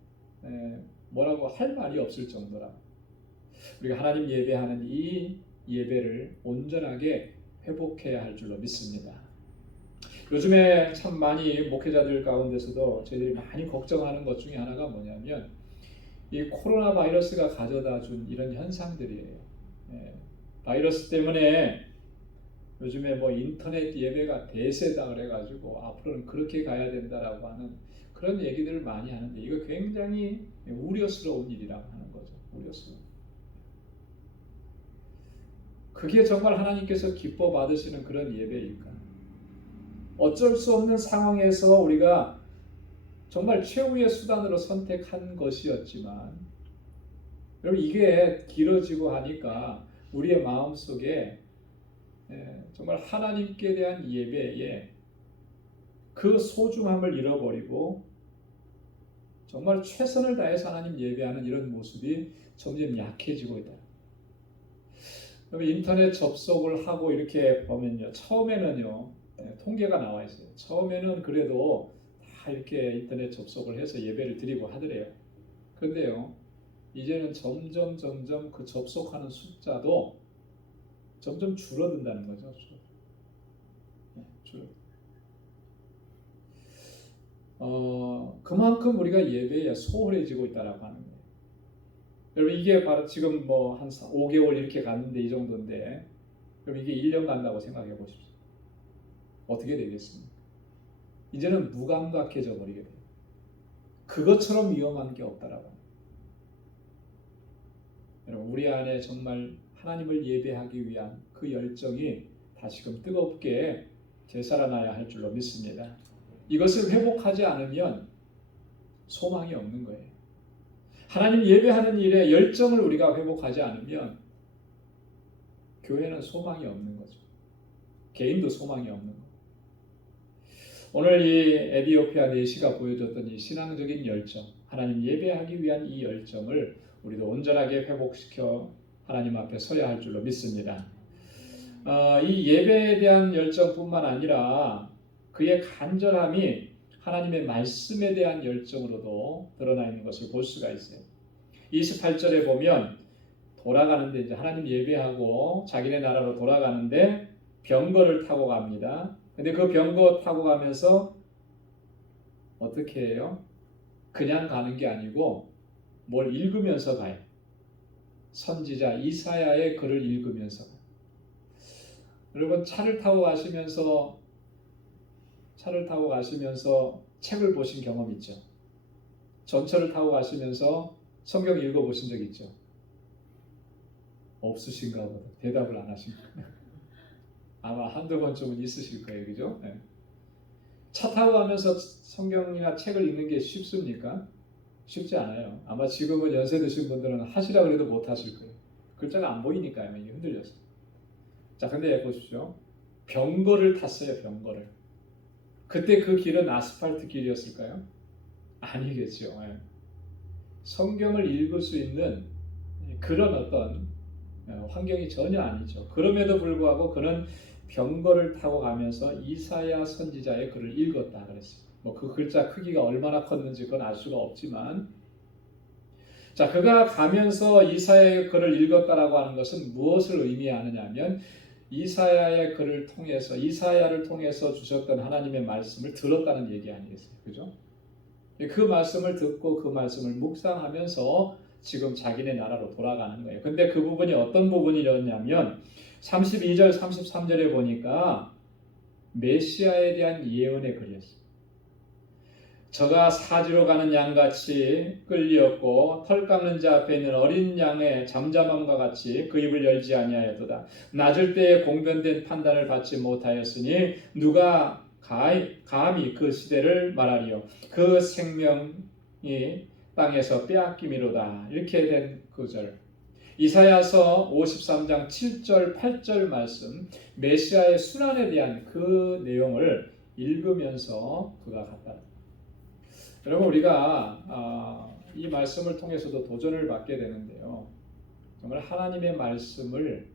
뭐라고 할 말이 없을 정도라. 우리가 하나님 예배하는 이 예배를 온전하게 회복해야 할 줄로 믿습니다. 요즘에 참 많이 목회자들 가운데서도 저희들이 많이 걱정하는 것 중에 하나가 뭐냐면 이 코로나 바이러스가 가져다 준 이런 현상들이에요. 바이러스 때문에 요즘에 뭐 인터넷 예배가 대세다 그래가지고 앞으로는 그렇게 가야 된다라고 하는 그런 얘기들을 많이 하는데 이거 굉장히 우려스러운 일이라고 하는 거죠. 우려스러운. 그게 정말 하나님께서 기뻐 받으시는 그런 예배일까? 어쩔 수 없는 상황에서 우리가 정말 최후의 수단으로 선택한 것이었지만 여러분 이게 길어지고 하니까 우리의 마음속에 정말 하나님께 대한 예배에 그 소중함을 잃어버리고 정말 최선을 다해서 하나님 예배하는 이런 모습이 점점 약해지고 있다. 인터넷 접속을 하고 이렇게 보면요, 처음에는요 통계가 나와 있어요. 처음에는 그래도 다 이렇게 인터넷 접속을 해서 예배를 드리고 하더래요. 그런데요, 이제는 점점 그 접속하는 숫자도 점점 줄어든다는 거죠. 그만큼 우리가 예배에 소홀해지고 있다라고 하는 거예요. 여러분 이게 바로 지금 뭐 한 5개월 이렇게 갔는데 이 정도인데 여러분 이게 1년 간다고 생각해 보십시오. 어떻게 되겠습니까? 이제는 무감각해져 버리게 돼요. 그것처럼 위험한 게 없다라고 합니다. 여러분 우리 안에 정말 하나님을 예배하기 위한 그 열정이 다시금 뜨겁게 되살아나야 할 줄로 믿습니다. 이것을 회복하지 않으면 소망이 없는 거예요. 하나님 예배하는 일에 열정을 우리가 회복하지 않으면 교회는 소망이 없는 거죠. 개인도 소망이 없는 거예요. 오늘 이 에디오피아 내시가 보여줬던 이 신앙적인 열정, 하나님 예배하기 위한 이 열정을 우리도 온전하게 회복시켜 하나님 앞에 서야 할 줄로 믿습니다. 이 예배에 대한 열정뿐만 아니라 그의 간절함이 하나님의 말씀에 대한 열정으로도 드러나 있는 것을 볼 수가 있어요. 28절에 보면 돌아가는데 이제 하나님 예배하고 자기네 나라로 돌아가는데 병거를 타고 갑니다. 근데 그 병거 타고 가면서 어떻게 해요? 그냥 가는 게 아니고 뭘 읽으면서 가요. 선지자 이사야의 글을 읽으면서 가요. 여러분 차를 타고 가시면서 책을 보신 경험 있죠? 전철을 타고 가시면서 성경 읽어보신 적 있죠? 없으신가 보다. 대답을 안 하신 거예요. 아마 한두 번쯤은 있으실 거예요. 그죠? 네. 차 타고 가면서 성경이나 책을 읽는 게 쉽습니까? 쉽지 않아요. 아마 지금은 연세 드신 분들은 하시라 그래도 못 하실 거예요. 글자가 안 보이니까요. 이게 흔들려서. 자, 근데 보십시오. 병거를 탔어요. 병거를. 그때 그 길은 아스팔트 길이었을까요? 아니겠죠. 성경을 읽을 수 있는 그런 어떤 환경이 전혀 아니죠. 그럼에도 불구하고 그는 병거를 타고 가면서 이사야 선지자의 글을 읽었다 그랬어요. 뭐 그 글자 크기가 얼마나 컸는지 그건 알 수가 없지만, 자, 그가 가면서 이사야의 글을 읽었다라고 하는 것은 무엇을 의미하느냐면 이사야의 글을 통해서 이사야를 통해서 주셨던 하나님의 말씀을 들었다는 얘기 아니겠어요? 그죠? 그 말씀을 듣고 그 말씀을 묵상하면서 지금 자기네 나라로 돌아가는 거예요. 근데 그 부분이 어떤 부분이었냐면 32절 33절에 보니까 메시아에 대한 예언의 글이었어요. 저가 사지로 가는 양같이 끌리었고 털 깎는 자 앞에 있는 어린 양의 잠잠함과 같이 그 입을 열지 아니하였도다. 낮을 때에 공변된 판단을 받지 못하였으니 누가 감히 그 시대를 말하리요. 그 생명이 땅에서 빼앗김이로다. 이렇게 된 구절. 이사야서 53장 7절 8절 말씀, 메시아의 순환에 대한 그 내용을 읽으면서 그가 갔다. 여러분, 우리가 이 말씀을 통해서도 도전을 받게 되는데요. 정말 하나님의 말씀을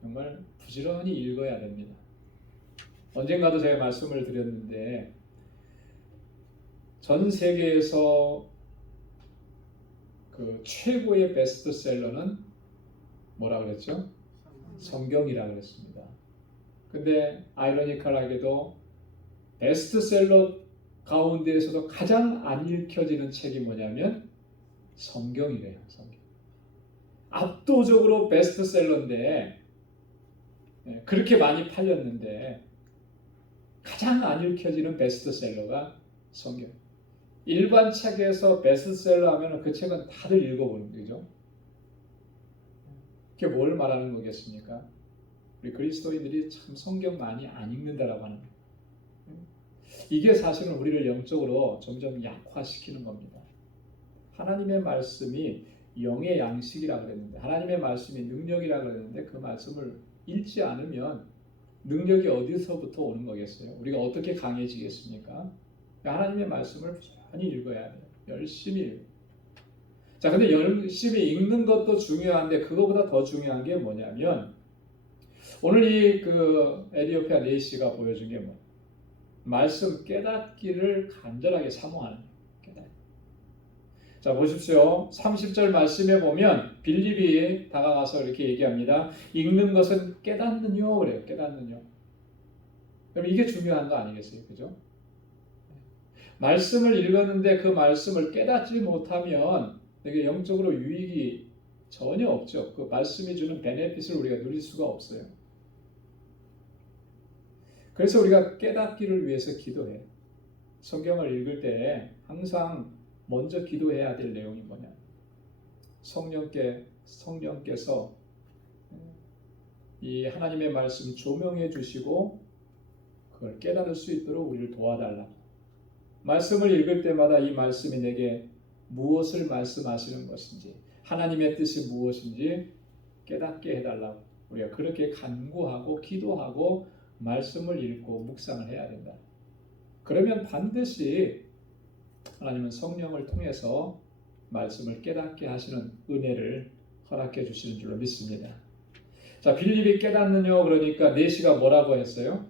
정말 부지런히 읽어야 됩니다. 언젠가도 제가 말씀을 드렸는데 전 세계에서 그 최고의 베스트셀러는 뭐라 그랬죠? 성경이라 그랬습니다. 근데 아이러니컬하게도 베스트셀러 가운데에서도 가장 안 읽혀지는 책이 뭐냐면 성경이래요. 성경. 압도적으로 베스트셀러인데 그렇게 많이 팔렸는데 가장 안 읽혀지는 베스트셀러가 성경. 일반 책에서 베스트셀러 하면 그 책은 다들 읽어보는 거죠. 그게 뭘 말하는 거겠습니까? 우리 그리스도인들이 참 성경 많이 안 읽는다라고 하는 거예요. 이게 사실은 우리를 영적으로 점점 약화시키는 겁니다. 하나님의 말씀이 영의 양식이라고 그랬는데, 하나님의 말씀이 능력이라고 그랬는데 그 말씀을 읽지 않으면 능력이 어디서부터 오는 거겠어요? 우리가 어떻게 강해지겠습니까? 하나님의 말씀을 부지런히 읽어야 돼요. 열심히 읽어요. 자, 근데 열심히 읽는 것도 중요한데 그거보다 더 중요한 게 뭐냐면 오늘 이 그 에디오피아 네이시가 보여준 게 뭐예요? 말씀 깨닫기를 간절하게 사모하는 거예요. 자, 보십시오. 30절 말씀에 보면 빌립이 다가가서 이렇게 얘기합니다. 읽는 것은 깨닫느뇨 그래요. 깨닫느뇨. 그럼 이게 중요한 거 아니겠어요? 그죠? 말씀을 읽었는데 그 말씀을 깨닫지 못하면 되게 영적으로 유익이 전혀 없죠. 그 말씀이 주는 베네핏을 우리가 누릴 수가 없어요. 그래서 우리가 깨닫기를 위해서 기도해요. 성경을 읽을 때 항상 먼저 기도해야 될 내용이 뭐냐? 성령께서 이 하나님의 말씀 조명해 주시고 그걸 깨달을 수 있도록 우리를 도와달라. 말씀을 읽을 때마다 이 말씀이 내게 무엇을 말씀하시는 것인지, 하나님의 뜻이 무엇인지 깨닫게 해달라고 우리가 그렇게 간구하고 기도하고 말씀을 읽고 묵상을 해야 된다. 그러면 반드시 하나님은 성령을 통해서 말씀을 깨닫게 하시는 은혜를 허락해 주시는 줄로 믿습니다. 자, 빌립이 깨닫느뇨 그러니까 네시가 뭐라고 했어요?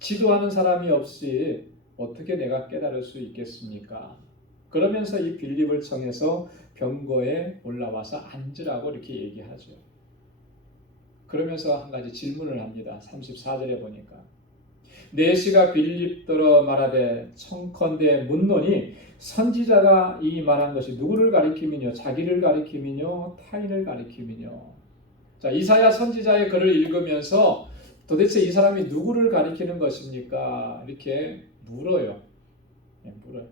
지도하는 사람이 없이 어떻게 내가 깨달을 수 있겠습니까? 그러면서 이 빌립을 청해서 병거에 올라와서 앉으라고 이렇게 얘기하죠. 그러면서 한 가지 질문을 합니다. 34절에 보니까 네시가 빌립더러 말하되 청컨대 묻노니 선지자가 이 말한 것이 누구를 가리킴이뇨? 자기를 가리킴이뇨? 타인을 가리킴이뇨? 자, 이사야 선지자의 글을 읽으면서 도대체 이 사람이 누구를 가리키는 것입니까? 이렇게 물어요. 물어요.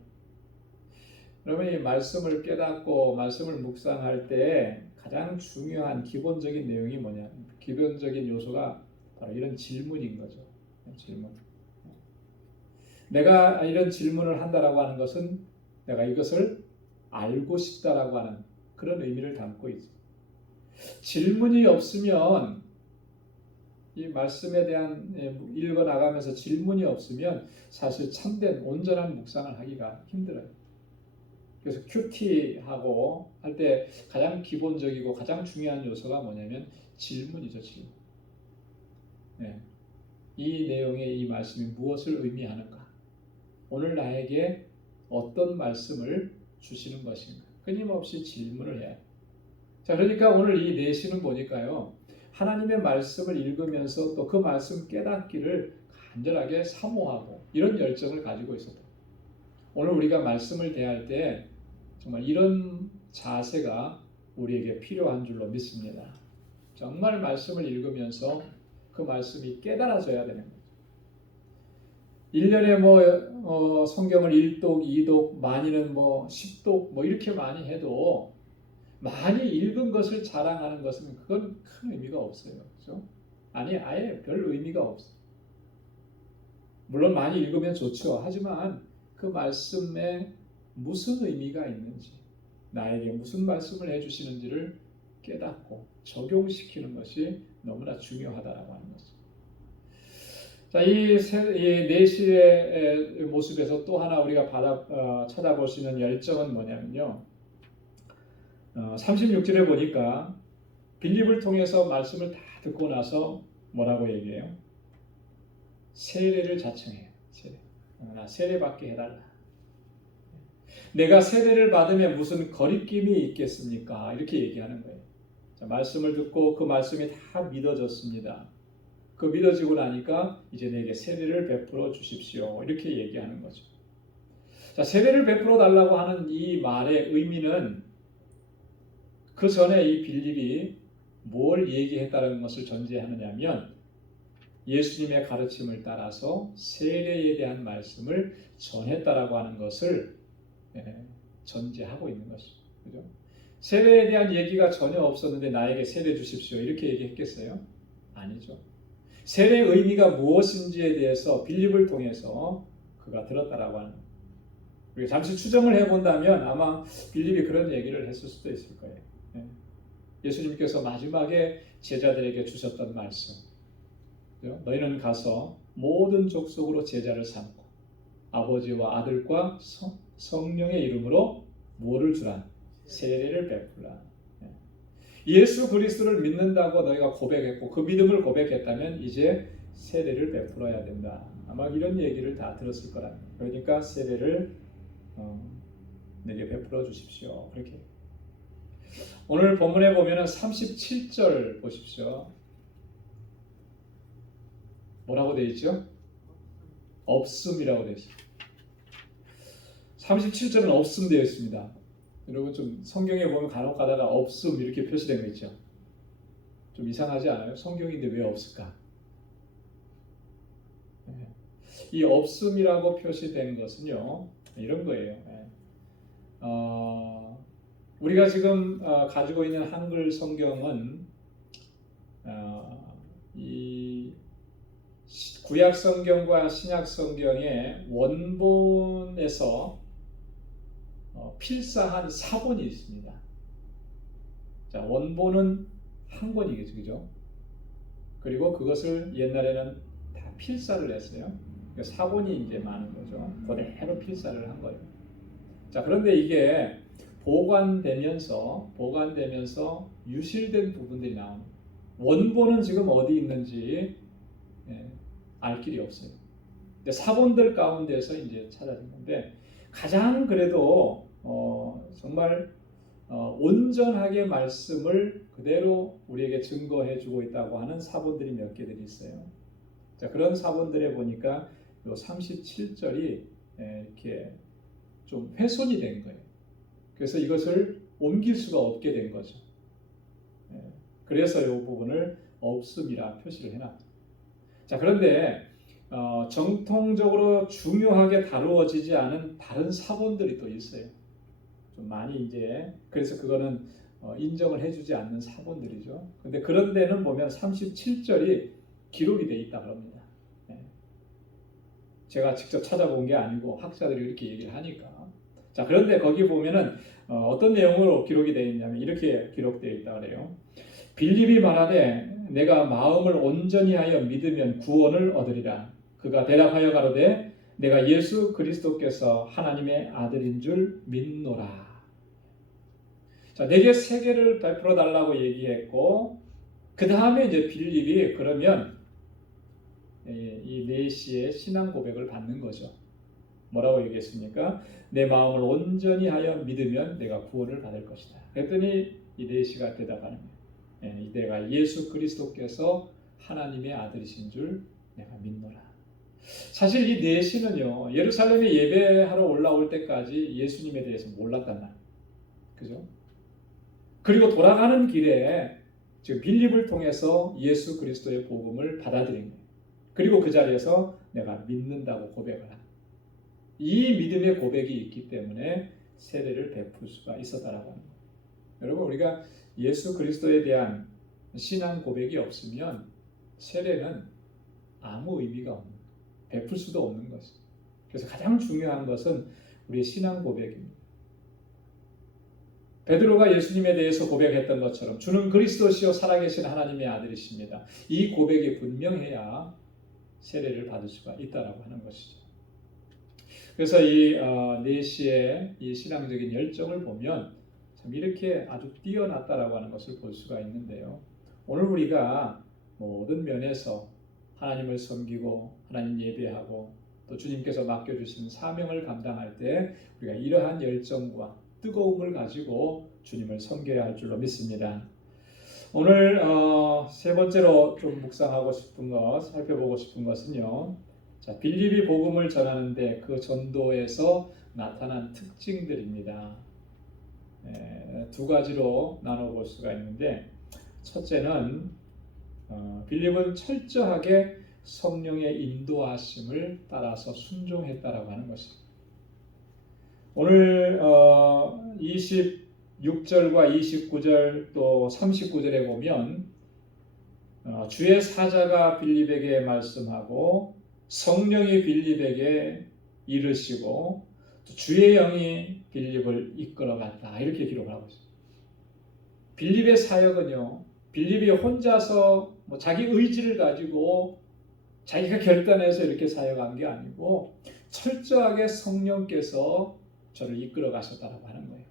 그러면 이 말씀을 깨닫고 말씀을 묵상할 때 가장 중요한 기본적인 내용이 뭐냐? 기본적인 요소가 바로 이런 질문인 거죠. 질문. 내가 이런 질문을 한다라고 하는 것은 내가 이것을 알고 싶다라고 하는 그런 의미를 담고 있죠. 질문이 없으면 이 말씀에 대한 읽어 나가면서 질문이 없으면 사실 참된 온전한 묵상을 하기가 힘들어요. 그래서 큐티하고 할 때 가장 기본적이고 가장 중요한 요소가 뭐냐면 질문이죠. 질문. 네. 이 내용의 이 말씀이 무엇을 의미하는가? 오늘 나에게 어떤 말씀을 주시는 것인가? 끊임없이 질문을 해야 해요. 자, 그러니까 오늘 이 내시는 보니까요. 하나님의 말씀을 읽으면서 또 그 말씀 깨닫기를 간절하게 사모하고 이런 열정을 가지고 있었다. 오늘 우리가 말씀을 대할 때 정말 이런 자세가 우리에게 필요한 줄로 믿습니다. 정말 말씀을 읽으면서 그 말씀이 깨달아져야 되는 거죠. 1년에 뭐 성경을 1독, 2독, 많이는 뭐 10독 뭐 이렇게 많이 해도 많이 읽은 것을 자랑하는 것은 그건 큰 의미가 없어요. 그렇죠? 아니 아예 별 의미가 없어요. 물론 많이 읽으면 좋죠. 하지만 그 말씀에 무슨 의미가 있는지, 나에게 무슨 말씀을 해주시는지를 깨닫고 적용시키는 것이 너무나 중요하다라고 하는 거죠. 자, 이 내시의 모습에서 또 하나 우리가 찾아볼 수 있는 열정은 뭐냐면요. 36절에 보니까 빌립을 통해서 말씀을 다 듣고 나서 뭐라고 얘기해요? 세례를 자청해요. 나 세례 받게 해달라. 내가 세례를 받으면 무슨 거리낌이 있겠습니까? 이렇게 얘기하는 거예요. 자, 말씀을 듣고 그 말씀이 다 믿어졌습니다. 그 믿어지고 나니까 이제 내게 세례를 베풀어 주십시오. 이렇게 얘기하는 거죠. 자, 세례를 베풀어 달라고 하는 이 말의 의미는 그 전에 이 빌립이 뭘 얘기했다는 것을 전제하느냐면 예수님의 가르침을 따라서 세례에 대한 말씀을 전했다라고 하는 것을 전제하고 있는 것이죠. 그죠? 세례에 대한 얘기가 전혀 없었는데 나에게 세례 주십시오. 이렇게 얘기했겠어요? 아니죠. 세례의 의미가 무엇인지에 대해서 빌립을 통해서 그가 들었다라고 하는 거예요. 우리가 잠시 추정을 해본다면 아마 빌립이 그런 얘기를 했을 수도 있을 거예요. 예수님께서 마지막에 제자들에게 주셨던 말씀, 너희는 가서 모든 족속으로 제자를 삼고 아버지와 아들과 성령의 이름으로 뭐를 주라? 세례를 베풀라. 예수 그리스도를 믿는다고 너희가 고백했고 그 믿음을 고백했다면 이제 세례를 베풀어야 된다. 아마 이런 얘기를 다 들었을 거랍니다. 그러니까 세례를 내게 베풀어 주십시오. 그렇게. 오늘 본문에 보면은 37절 보십시오. 뭐라고 되어 있죠? 없음이라고 되어 있어요. 37절은 없음 되어 있습니다. 여러분 좀 성경에 보면 간혹 가다가 없음 이렇게 표시된 거 있죠. 좀 이상하지 않아요? 성경인데 왜 없을까? 이 없음이라고 표시된 것은요 이런 거예요. 우리가 지금 가지고 있는 한글 성경은 이 구약 성경과 신약 성경의 원본에서 필사한 사본이 있습니다. 자, 원본은 한 권이겠죠, 그죠? 그리고 그것을 옛날에는 다 필사를 했어요. 그러니까 사본이 이제 많은 거죠. 그대로 필사를 한 거예요. 자, 그런데 이게 보관되면서 유실된 부분들이 나옵니다. 원본은 지금 어디 있는지 알 길이 없어요. 근데 사본들 가운데서 이제 찾아진 건데 가장 그래도 정말 온전하게 말씀을 그대로 우리에게 증거해주고 있다고 하는 사본들이 몇 개들이 있어요. 자, 그런 사본들에 보니까 요 37절이 이렇게 좀 훼손이 된 거예요. 그래서 이것을 옮길 수가 없게 된 거죠. 그래서 이 부분을 없음이라 표시를 해놨다. 자, 그런데 정통적으로 중요하게 다루어지지 않은 다른 사본들이 또 있어요. 좀 많이 이제 그래서 그거는 인정을 해주지 않는 사본들이죠. 근데 그런 데는 보면 37절이 기록이 돼 있다 그럽니다. 제가 직접 찾아본 게 아니고 학자들이 이렇게 얘기를 하니까. 자, 그런데 거기 보면은 어떤 내용으로 기록이 되어 있냐면 이렇게 기록되어 있다 그래요. 빌립이 말하되 내가 마음을 온전히 하여 믿으면 구원을 얻으리라. 그가 대답하여 가로되 내가 예수 그리스도께서 하나님의 아들인 줄 믿노라. 자, 내게 세례를 베풀어 달라고 얘기했고 그 다음에 이제 빌립이 그러면 이 내시의 신앙 고백을 받는 거죠. 뭐라고 얘기했습니까? 내 마음을 온전히 하여 믿으면 내가 구원을 받을 것이다. 그랬더니 이 내시가 대답하는 거예요. 내가 예수 그리스도께서 하나님의 아들이신 줄 내가 믿노라. 사실 이 내시는요 예루살렘에 예배하러 올라올 때까지 예수님에 대해서 몰랐단 말이에요. 그죠? 그리고 돌아가는 길에 지금 빌립을 통해서 예수 그리스도의 복음을 받아들인 거예요. 그리고 그 자리에서 내가 믿는다고 고백을 하는, 이 믿음의 고백이 있기 때문에 세례를 베풀 수가 있었다라고 합니다. 여러분, 우리가 예수 그리스도에 대한 신앙 고백이 없으면 세례는 아무 의미가 없는, 베풀 수도 없는 것입니다. 그래서 가장 중요한 것은 우리의 신앙 고백입니다. 베드로가 예수님에 대해서 고백했던 것처럼 주는 그리스도시요 살아계신 하나님의 아들이십니다. 이 고백이 분명해야 세례를 받을 수가 있다라고 하는 것이죠. 그래서 이 내시의 이 신앙적인 열정을 보면 참 이렇게 아주 뛰어났다라고 하는 것을 볼 수가 있는데요. 오늘 우리가 모든 면에서 하나님을 섬기고 하나님 예배하고 또 주님께서 맡겨주신 사명을 감당할 때 우리가 이러한 열정과 뜨거움을 가지고 주님을 섬겨야 할 줄로 믿습니다. 오늘 세 번째로 좀 묵상하고 싶은 것, 살펴보고 싶은 것은요. 자, 빌립이 복음을 전하는데 그 전도에서 나타난 특징들입니다. 두 가지로 나눠볼 수가 있는데, 첫째는 빌립은 철저하게 성령의 인도하심을 따라서 순종했다라고 하는 것입니다. 오늘 26절과 29절 또 39절에 보면 주의 사자가 빌립에게 말씀하고 성령이 빌립에게 이르시고 또 주의 영이 빌립을 이끌어갔다, 이렇게 기록을 하고 있습니다. 빌립의 사역은요, 빌립이 혼자서 자기 의지를 가지고 자기가 결단해서 이렇게 사역한 게 아니고 철저하게 성령께서 저를 이끌어 가셨다라고 하는 거예요.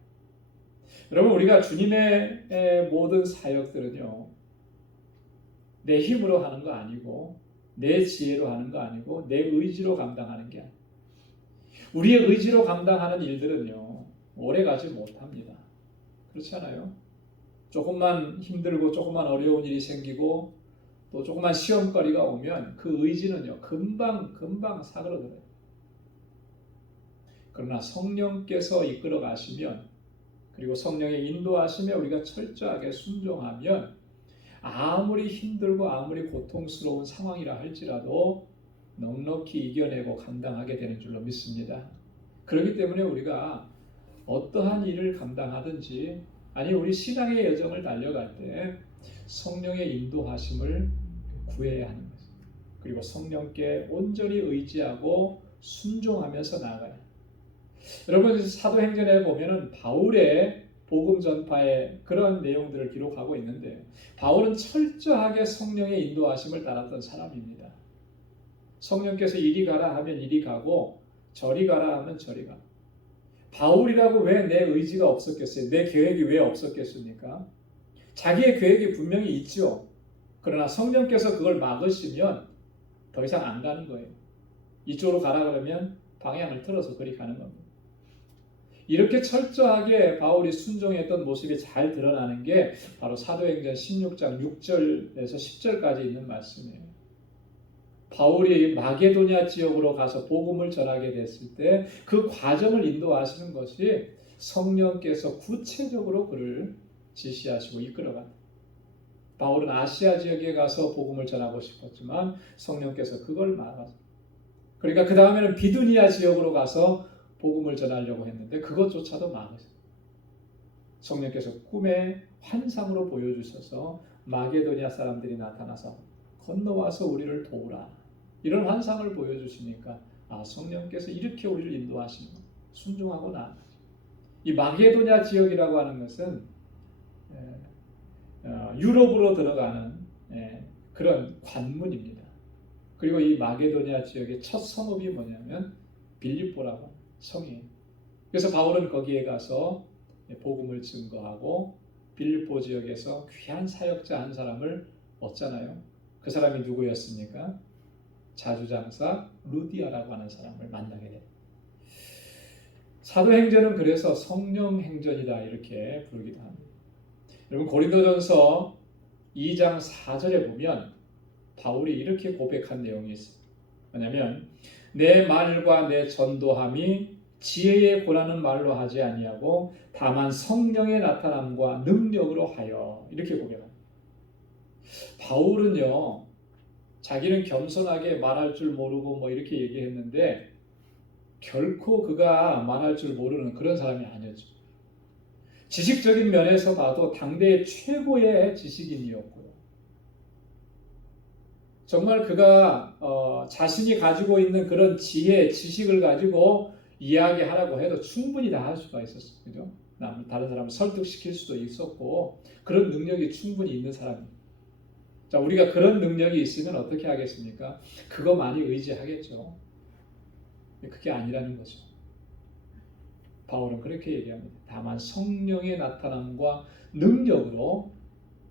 여러분, 우리가 주님의 모든 사역들은요, 내 힘으로 하는 거 아니고 내 지혜로 하는 거 아니고 내 의지로 감당하는 게 아니에요. 우리의 의지로 감당하는 일들은요, 오래가지 못합니다. 그렇지 않아요? 조금만 힘들고 조금만 어려운 일이 생기고 또 조금만 시험거리가 오면 그 의지는요, 금방 사그러들어요. 그러나 성령께서 이끌어 가시면, 그리고 성령의 인도하심에 우리가 철저하게 순종하면 아무리 힘들고 아무리 고통스러운 상황이라 할지라도 넉넉히 이겨내고 감당하게 되는 줄로 믿습니다. 그렇기 때문에 우리가 어떠한 일을 감당하든지, 아니 우리 신앙의 여정을 달려갈 때 성령의 인도하심을 구해야 하는 것입니다. 그리고 성령께 온전히 의지하고 순종하면서 나아가야 합니다. 여러분, 사도행전에 보면은 바울의 복음 전파의 그런 내용들을 기록하고 있는데요. 바울은 철저하게 성령의 인도하심을 따랐던 사람입니다. 성령께서 이리 가라 하면 이리 가고 저리 가라 하면 저리 가. 바울이라고 왜 내 의지가 없었겠어요? 내 계획이 왜 없었겠습니까? 자기의 계획이 분명히 있죠. 그러나 성령께서 그걸 막으시면 더 이상 안 가는 거예요. 이쪽으로 가라 그러면 방향을 틀어서 그리 가는 겁니다. 이렇게 철저하게 바울이 순종했던 모습이 잘 드러나는 게 바로 사도행전 16장 6절에서 10절까지 있는 말씀이에요. 바울이 마게도냐 지역으로 가서 복음을 전하게 됐을 때 그 과정을 인도하시는 것이 성령께서 구체적으로 그를 지시하시고 이끌어간다. 바울은 아시아 지역에 가서 복음을 전하고 싶었지만 성령께서 그걸 막았어요. 그러니까 그 다음에는 비두니아 지역으로 가서 복음을 전하려고 했는데 그것조차도 막았어요. 성령께서 꿈에 환상으로 보여주셔서 마게도냐 사람들이 나타나서 건너와서 우리를 도우라, 이런 환상을 보여주시니까 성령께서 이렇게 우리를 인도하시는 거예요. 순종하고 나아가죠. 이 마게도냐 지역이라고 하는 것은 유럽으로 들어가는 그런 관문입니다. 그리고 이 마게도냐 지역의 첫 성읍이 뭐냐면 빌립보라고 성이에요. 그래서 바울은 거기에 가서 복음을 증거하고 빌립보 지역에서 귀한 사역자 한 사람을 얻잖아요. 그 사람이 누구였습니까? 자주장사 루디아라고 하는 사람을 만나게 돼요. 사도행전은 그래서 성령행전이다 이렇게 부르기도 합니다. 여러분, 고린도전서 2장 4절에 보면 바울이 이렇게 고백한 내용이 있습니다. 뭐냐면 내 말과 내 전도함이 지혜의 고라는 말로 하지 아니하고 다만 성령의 나타남과 능력으로 하여, 이렇게 고백합니다. 바울은요, 자기는 겸손하게 말할 줄 모르고 뭐 이렇게 얘기했는데 결코 그가 말할 줄 모르는 그런 사람이 아니었죠. 지식적인 면에서 봐도 당대의 최고의 지식인이었고요. 정말 그가 자신이 가지고 있는 그런 지혜, 지식을 가지고 이야기하라고 해도 충분히 다 할 수가 있었어요. 그죠? 다른 사람을 설득시킬 수도 있었고 그런 능력이 충분히 있는 사람입니다. 자, 우리가 그런 능력이 있으면 어떻게 하겠습니까? 그거 많이 의지하겠죠. 그게 아니라는 거죠. 바울은 그렇게 얘기합니다. 다만 성령의 나타남과 능력으로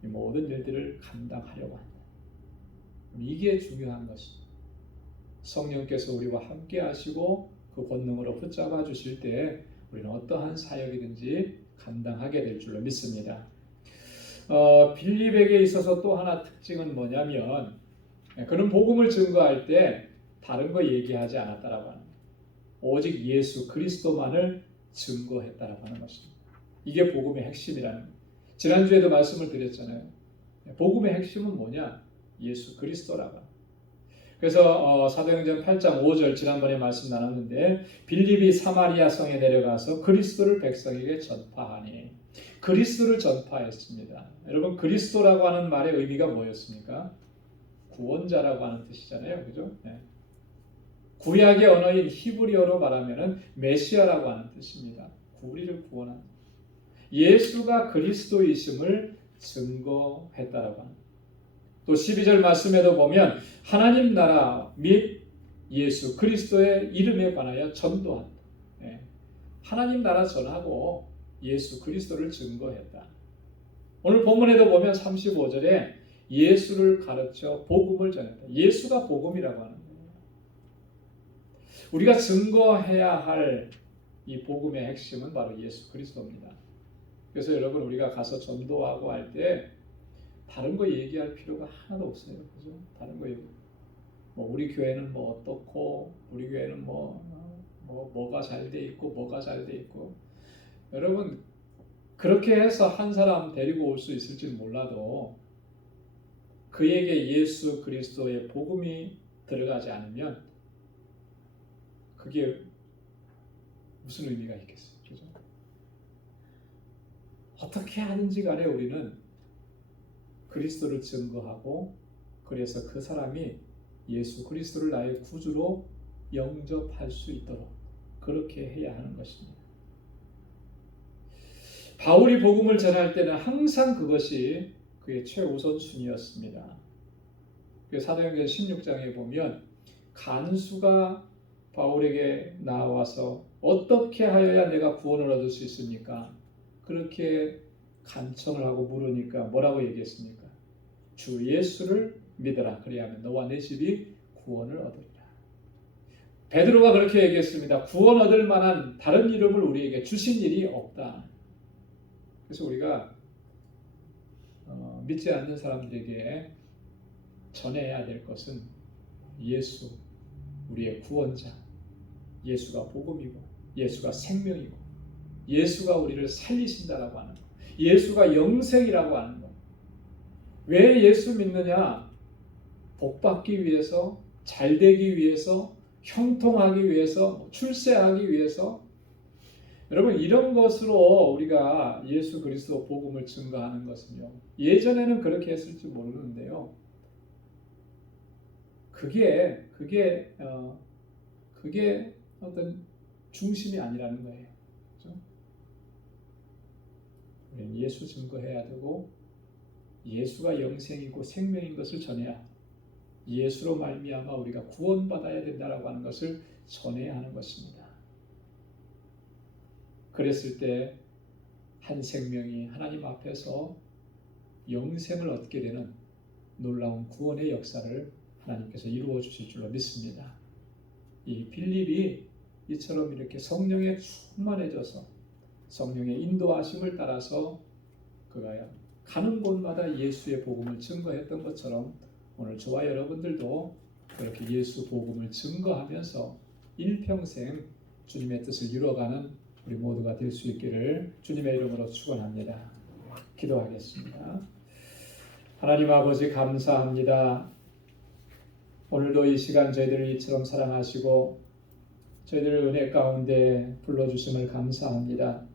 모든 일들을 감당하려고 한다. 이게 중요한 것입니다. 성령께서 우리와 함께 하시고 그 권능으로 붙잡아 주실 때 우리는 어떠한 사역이든지 감당하게 될 줄로 믿습니다. 빌립에게 있어서 또 하나 특징은 뭐냐면 그는 복음을 증거할 때 다른 거 얘기하지 않았다라고 하는 거예요. 오직 예수 그리스도만을 증거했다라고 하는 것입니다. 이게 복음의 핵심이라는 거예요. 지난주에도 말씀을 드렸잖아요. 복음의 핵심은 뭐냐? 예수 그리스도라고 합니다. 그래서 사도행전 8장 5절 지난번에 말씀 나눴는데 빌립이 사마리아 성에 내려가서 그리스도를 백성에게 전파하니 그리스도를 전파했습니다. 여러분 그리스도라고 하는 말의 의미가 뭐였습니까? 구원자라고 하는 뜻이잖아요. 그죠? 네. 구약의 언어인 히브리어로 말하면 메시아라고 하는 뜻입니다. 우리를 구원하는 예수가 그리스도이심을 증거했다라고 합니다. 또 12절 말씀에도 보면 하나님 나라 및 예수 그리스도의 이름에 관하여 전도한다. 네. 하나님 나라 전하고 예수 그리스도를 증거했다. 오늘 본문에도 보면 35절에 예수를 가르쳐 복음을 전했다. 예수가 복음이라고 하는 거예요. 우리가 증거해야 할 이 복음의 핵심은 바로 예수 그리스도입니다. 그래서 여러분 우리가 가서 전도하고 할 때 다른 거 얘기할 필요가 하나도 없어요. 그죠? 다른 거 얘기. 뭐 우리 교회는 뭐 어떻고 우리 교회는 뭐가 잘 돼 있고 뭐가 잘 돼 있고 여러분 그렇게 해서 한 사람 데리고 올 수 있을지 몰라도 그에게 예수 그리스도의 복음이 들어가지 않으면 그게 무슨 의미가 있겠어요? 그죠? 어떻게 하든지 간에 우리는 그리스도를 증거하고 그래서 그 사람이 예수 그리스도를 나의 구주로 영접할 수 있도록 그렇게 해야 하는 것입니다. 바울이 복음을 전할 때는 항상 그것이 그의 최우선순위였습니다. 사도행전 16장에 보면 간수가 바울에게 나와서 어떻게 하여야 내가 구원을 얻을 수 있습니까? 그렇게 간청을 하고 물으니까 뭐라고 얘기했습니까? 주 예수를 믿어라. 그래야만 너와 내 집이 구원을 얻으리라. 베드로가 그렇게 얘기했습니다. 구원 얻을 만한 다른 이름을 우리에게 주신 일이 없다. 그래서 우리가 믿지 않는 사람들에게 전해야 될 것은 예수, 우리의 구원자, 예수가 복음이고 예수가 생명이고 예수가 우리를 살리신다라고 하는 것, 예수가 영생이라고 하는 것. 왜 예수 믿느냐? 복받기 위해서, 잘되기 위해서, 형통하기 위해서, 출세하기 위해서. 여러분 이런 것으로 우리가 예수 그리스도 복음을 증거하는 것은요. 예전에는 그렇게 했을지 모르는데요. 그게 어떤 중심이 아니라는 거예요. 그렇죠? 우리는 예수 증거해야 되고 예수가 영생이고 생명인 것을 전해야 예수로 말미암아 우리가 구원받아야 된다라고 하는 것을 전해야 하는 것입니다. 그랬을 때 한 생명이 하나님 앞에서 영생을 얻게 되는 놀라운 구원의 역사를 하나님께서 이루어 주실 줄로 믿습니다. 이 빌립이 이처럼 이렇게 성령에 충만해져서 성령의 인도하심을 따라서 그가 가는 곳마다 예수의 복음을 증거했던 것처럼 오늘 저와 여러분들도 그렇게 예수 복음을 증거하면서 일평생 주님의 뜻을 이루어가는 우리 모두가 될 수 있기를 주님의 이름으로 축원합니다. 기도하겠습니다. 하나님 아버지 감사합니다. 오늘도 이 시간 저희들을 이처럼 사랑하시고 저희들을 은혜 가운데 불러주심을 감사합니다.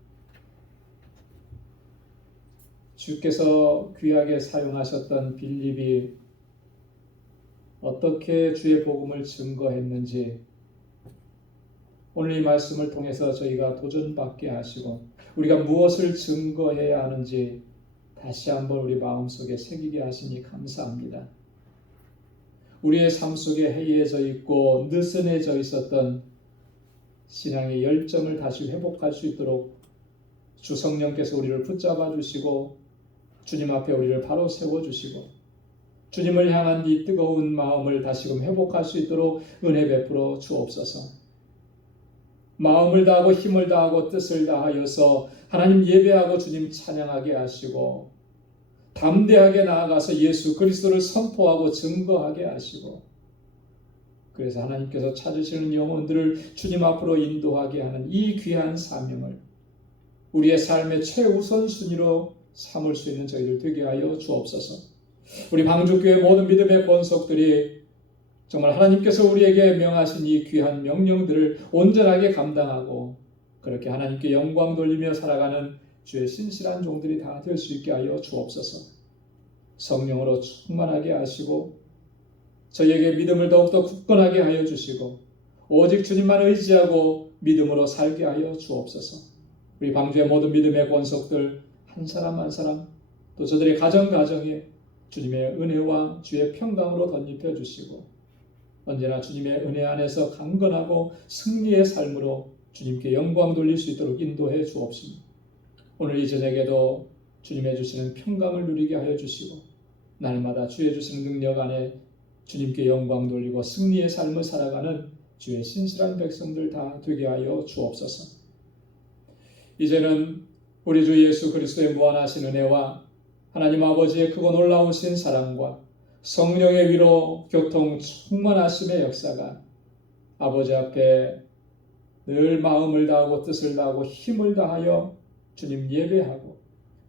주께서 귀하게 사용하셨던 빌립이 어떻게 주의 복음을 증거했는지 오늘 이 말씀을 통해서 저희가 도전받게 하시고 우리가 무엇을 증거해야 하는지 다시 한번 우리 마음속에 새기게 하시니 감사합니다. 우리의 삶 속에 해이해져 있고 느슨해져 있었던 신앙의 열정을 다시 회복할 수 있도록 주 성령께서 우리를 붙잡아 주시고 주님 앞에 우리를 바로 세워주시고 주님을 향한 이 뜨거운 마음을 다시금 회복할 수 있도록 은혜 베풀어 주옵소서. 마음을 다하고 힘을 다하고 뜻을 다하여서 하나님 예배하고 주님 찬양하게 하시고 담대하게 나아가서 예수 그리스도를 선포하고 증거하게 하시고 그래서 하나님께서 찾으시는 영혼들을 주님 앞으로 인도하게 하는 이 귀한 사명을 우리의 삶의 최우선순위로 삼을 수 있는 저희들 되게 하여 주옵소서. 우리 방주교회 모든 믿음의 권속들이 정말 하나님께서 우리에게 명하신 이 귀한 명령들을 온전하게 감당하고 그렇게 하나님께 영광 돌리며 살아가는 주의 신실한 종들이 다 될 수 있게 하여 주옵소서. 성령으로 충만하게 하시고 저희에게 믿음을 더욱더 굳건하게 하여 주시고 오직 주님만 의지하고 믿음으로 살게 하여 주옵소서. 우리 방주의 모든 믿음의 권속들 한 사람 한 사람 또 저들의 가정에 주님의 은혜와 주의 평강으로 덧입혀 주시고 언제나 주님의 은혜 안에서 강건하고 승리의 삶으로 주님께 영광 돌릴 수 있도록 인도해 주옵시고 오늘 이 저녁에도 주님의 주시는 평강을 누리게 하여 주시고 날마다 주의 주시는 능력 안에 주님께 영광 돌리고 승리의 삶을 살아가는 주의 신실한 백성들 다 되게 하여 주옵소서. 이제는 우리 주 예수 그리스도의 무한하신 은혜와 하나님 아버지의 크고 놀라우신 사랑과 성령의 위로 교통 충만하심의 역사가 아버지 앞에 늘 마음을 다하고 뜻을 다하고 힘을 다하여 주님 예배하고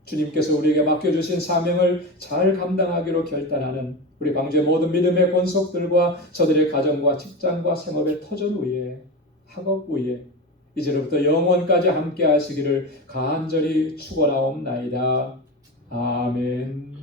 주님께서 우리에게 맡겨주신 사명을 잘 감당하기로 결단하는 우리 방주의 모든 믿음의 권속들과 저들의 가정과 직장과 생업의 터전 위에 학업 위에 이제로부터 영원까지 함께 하시기를 간절히 축원하옵나이다. 아멘.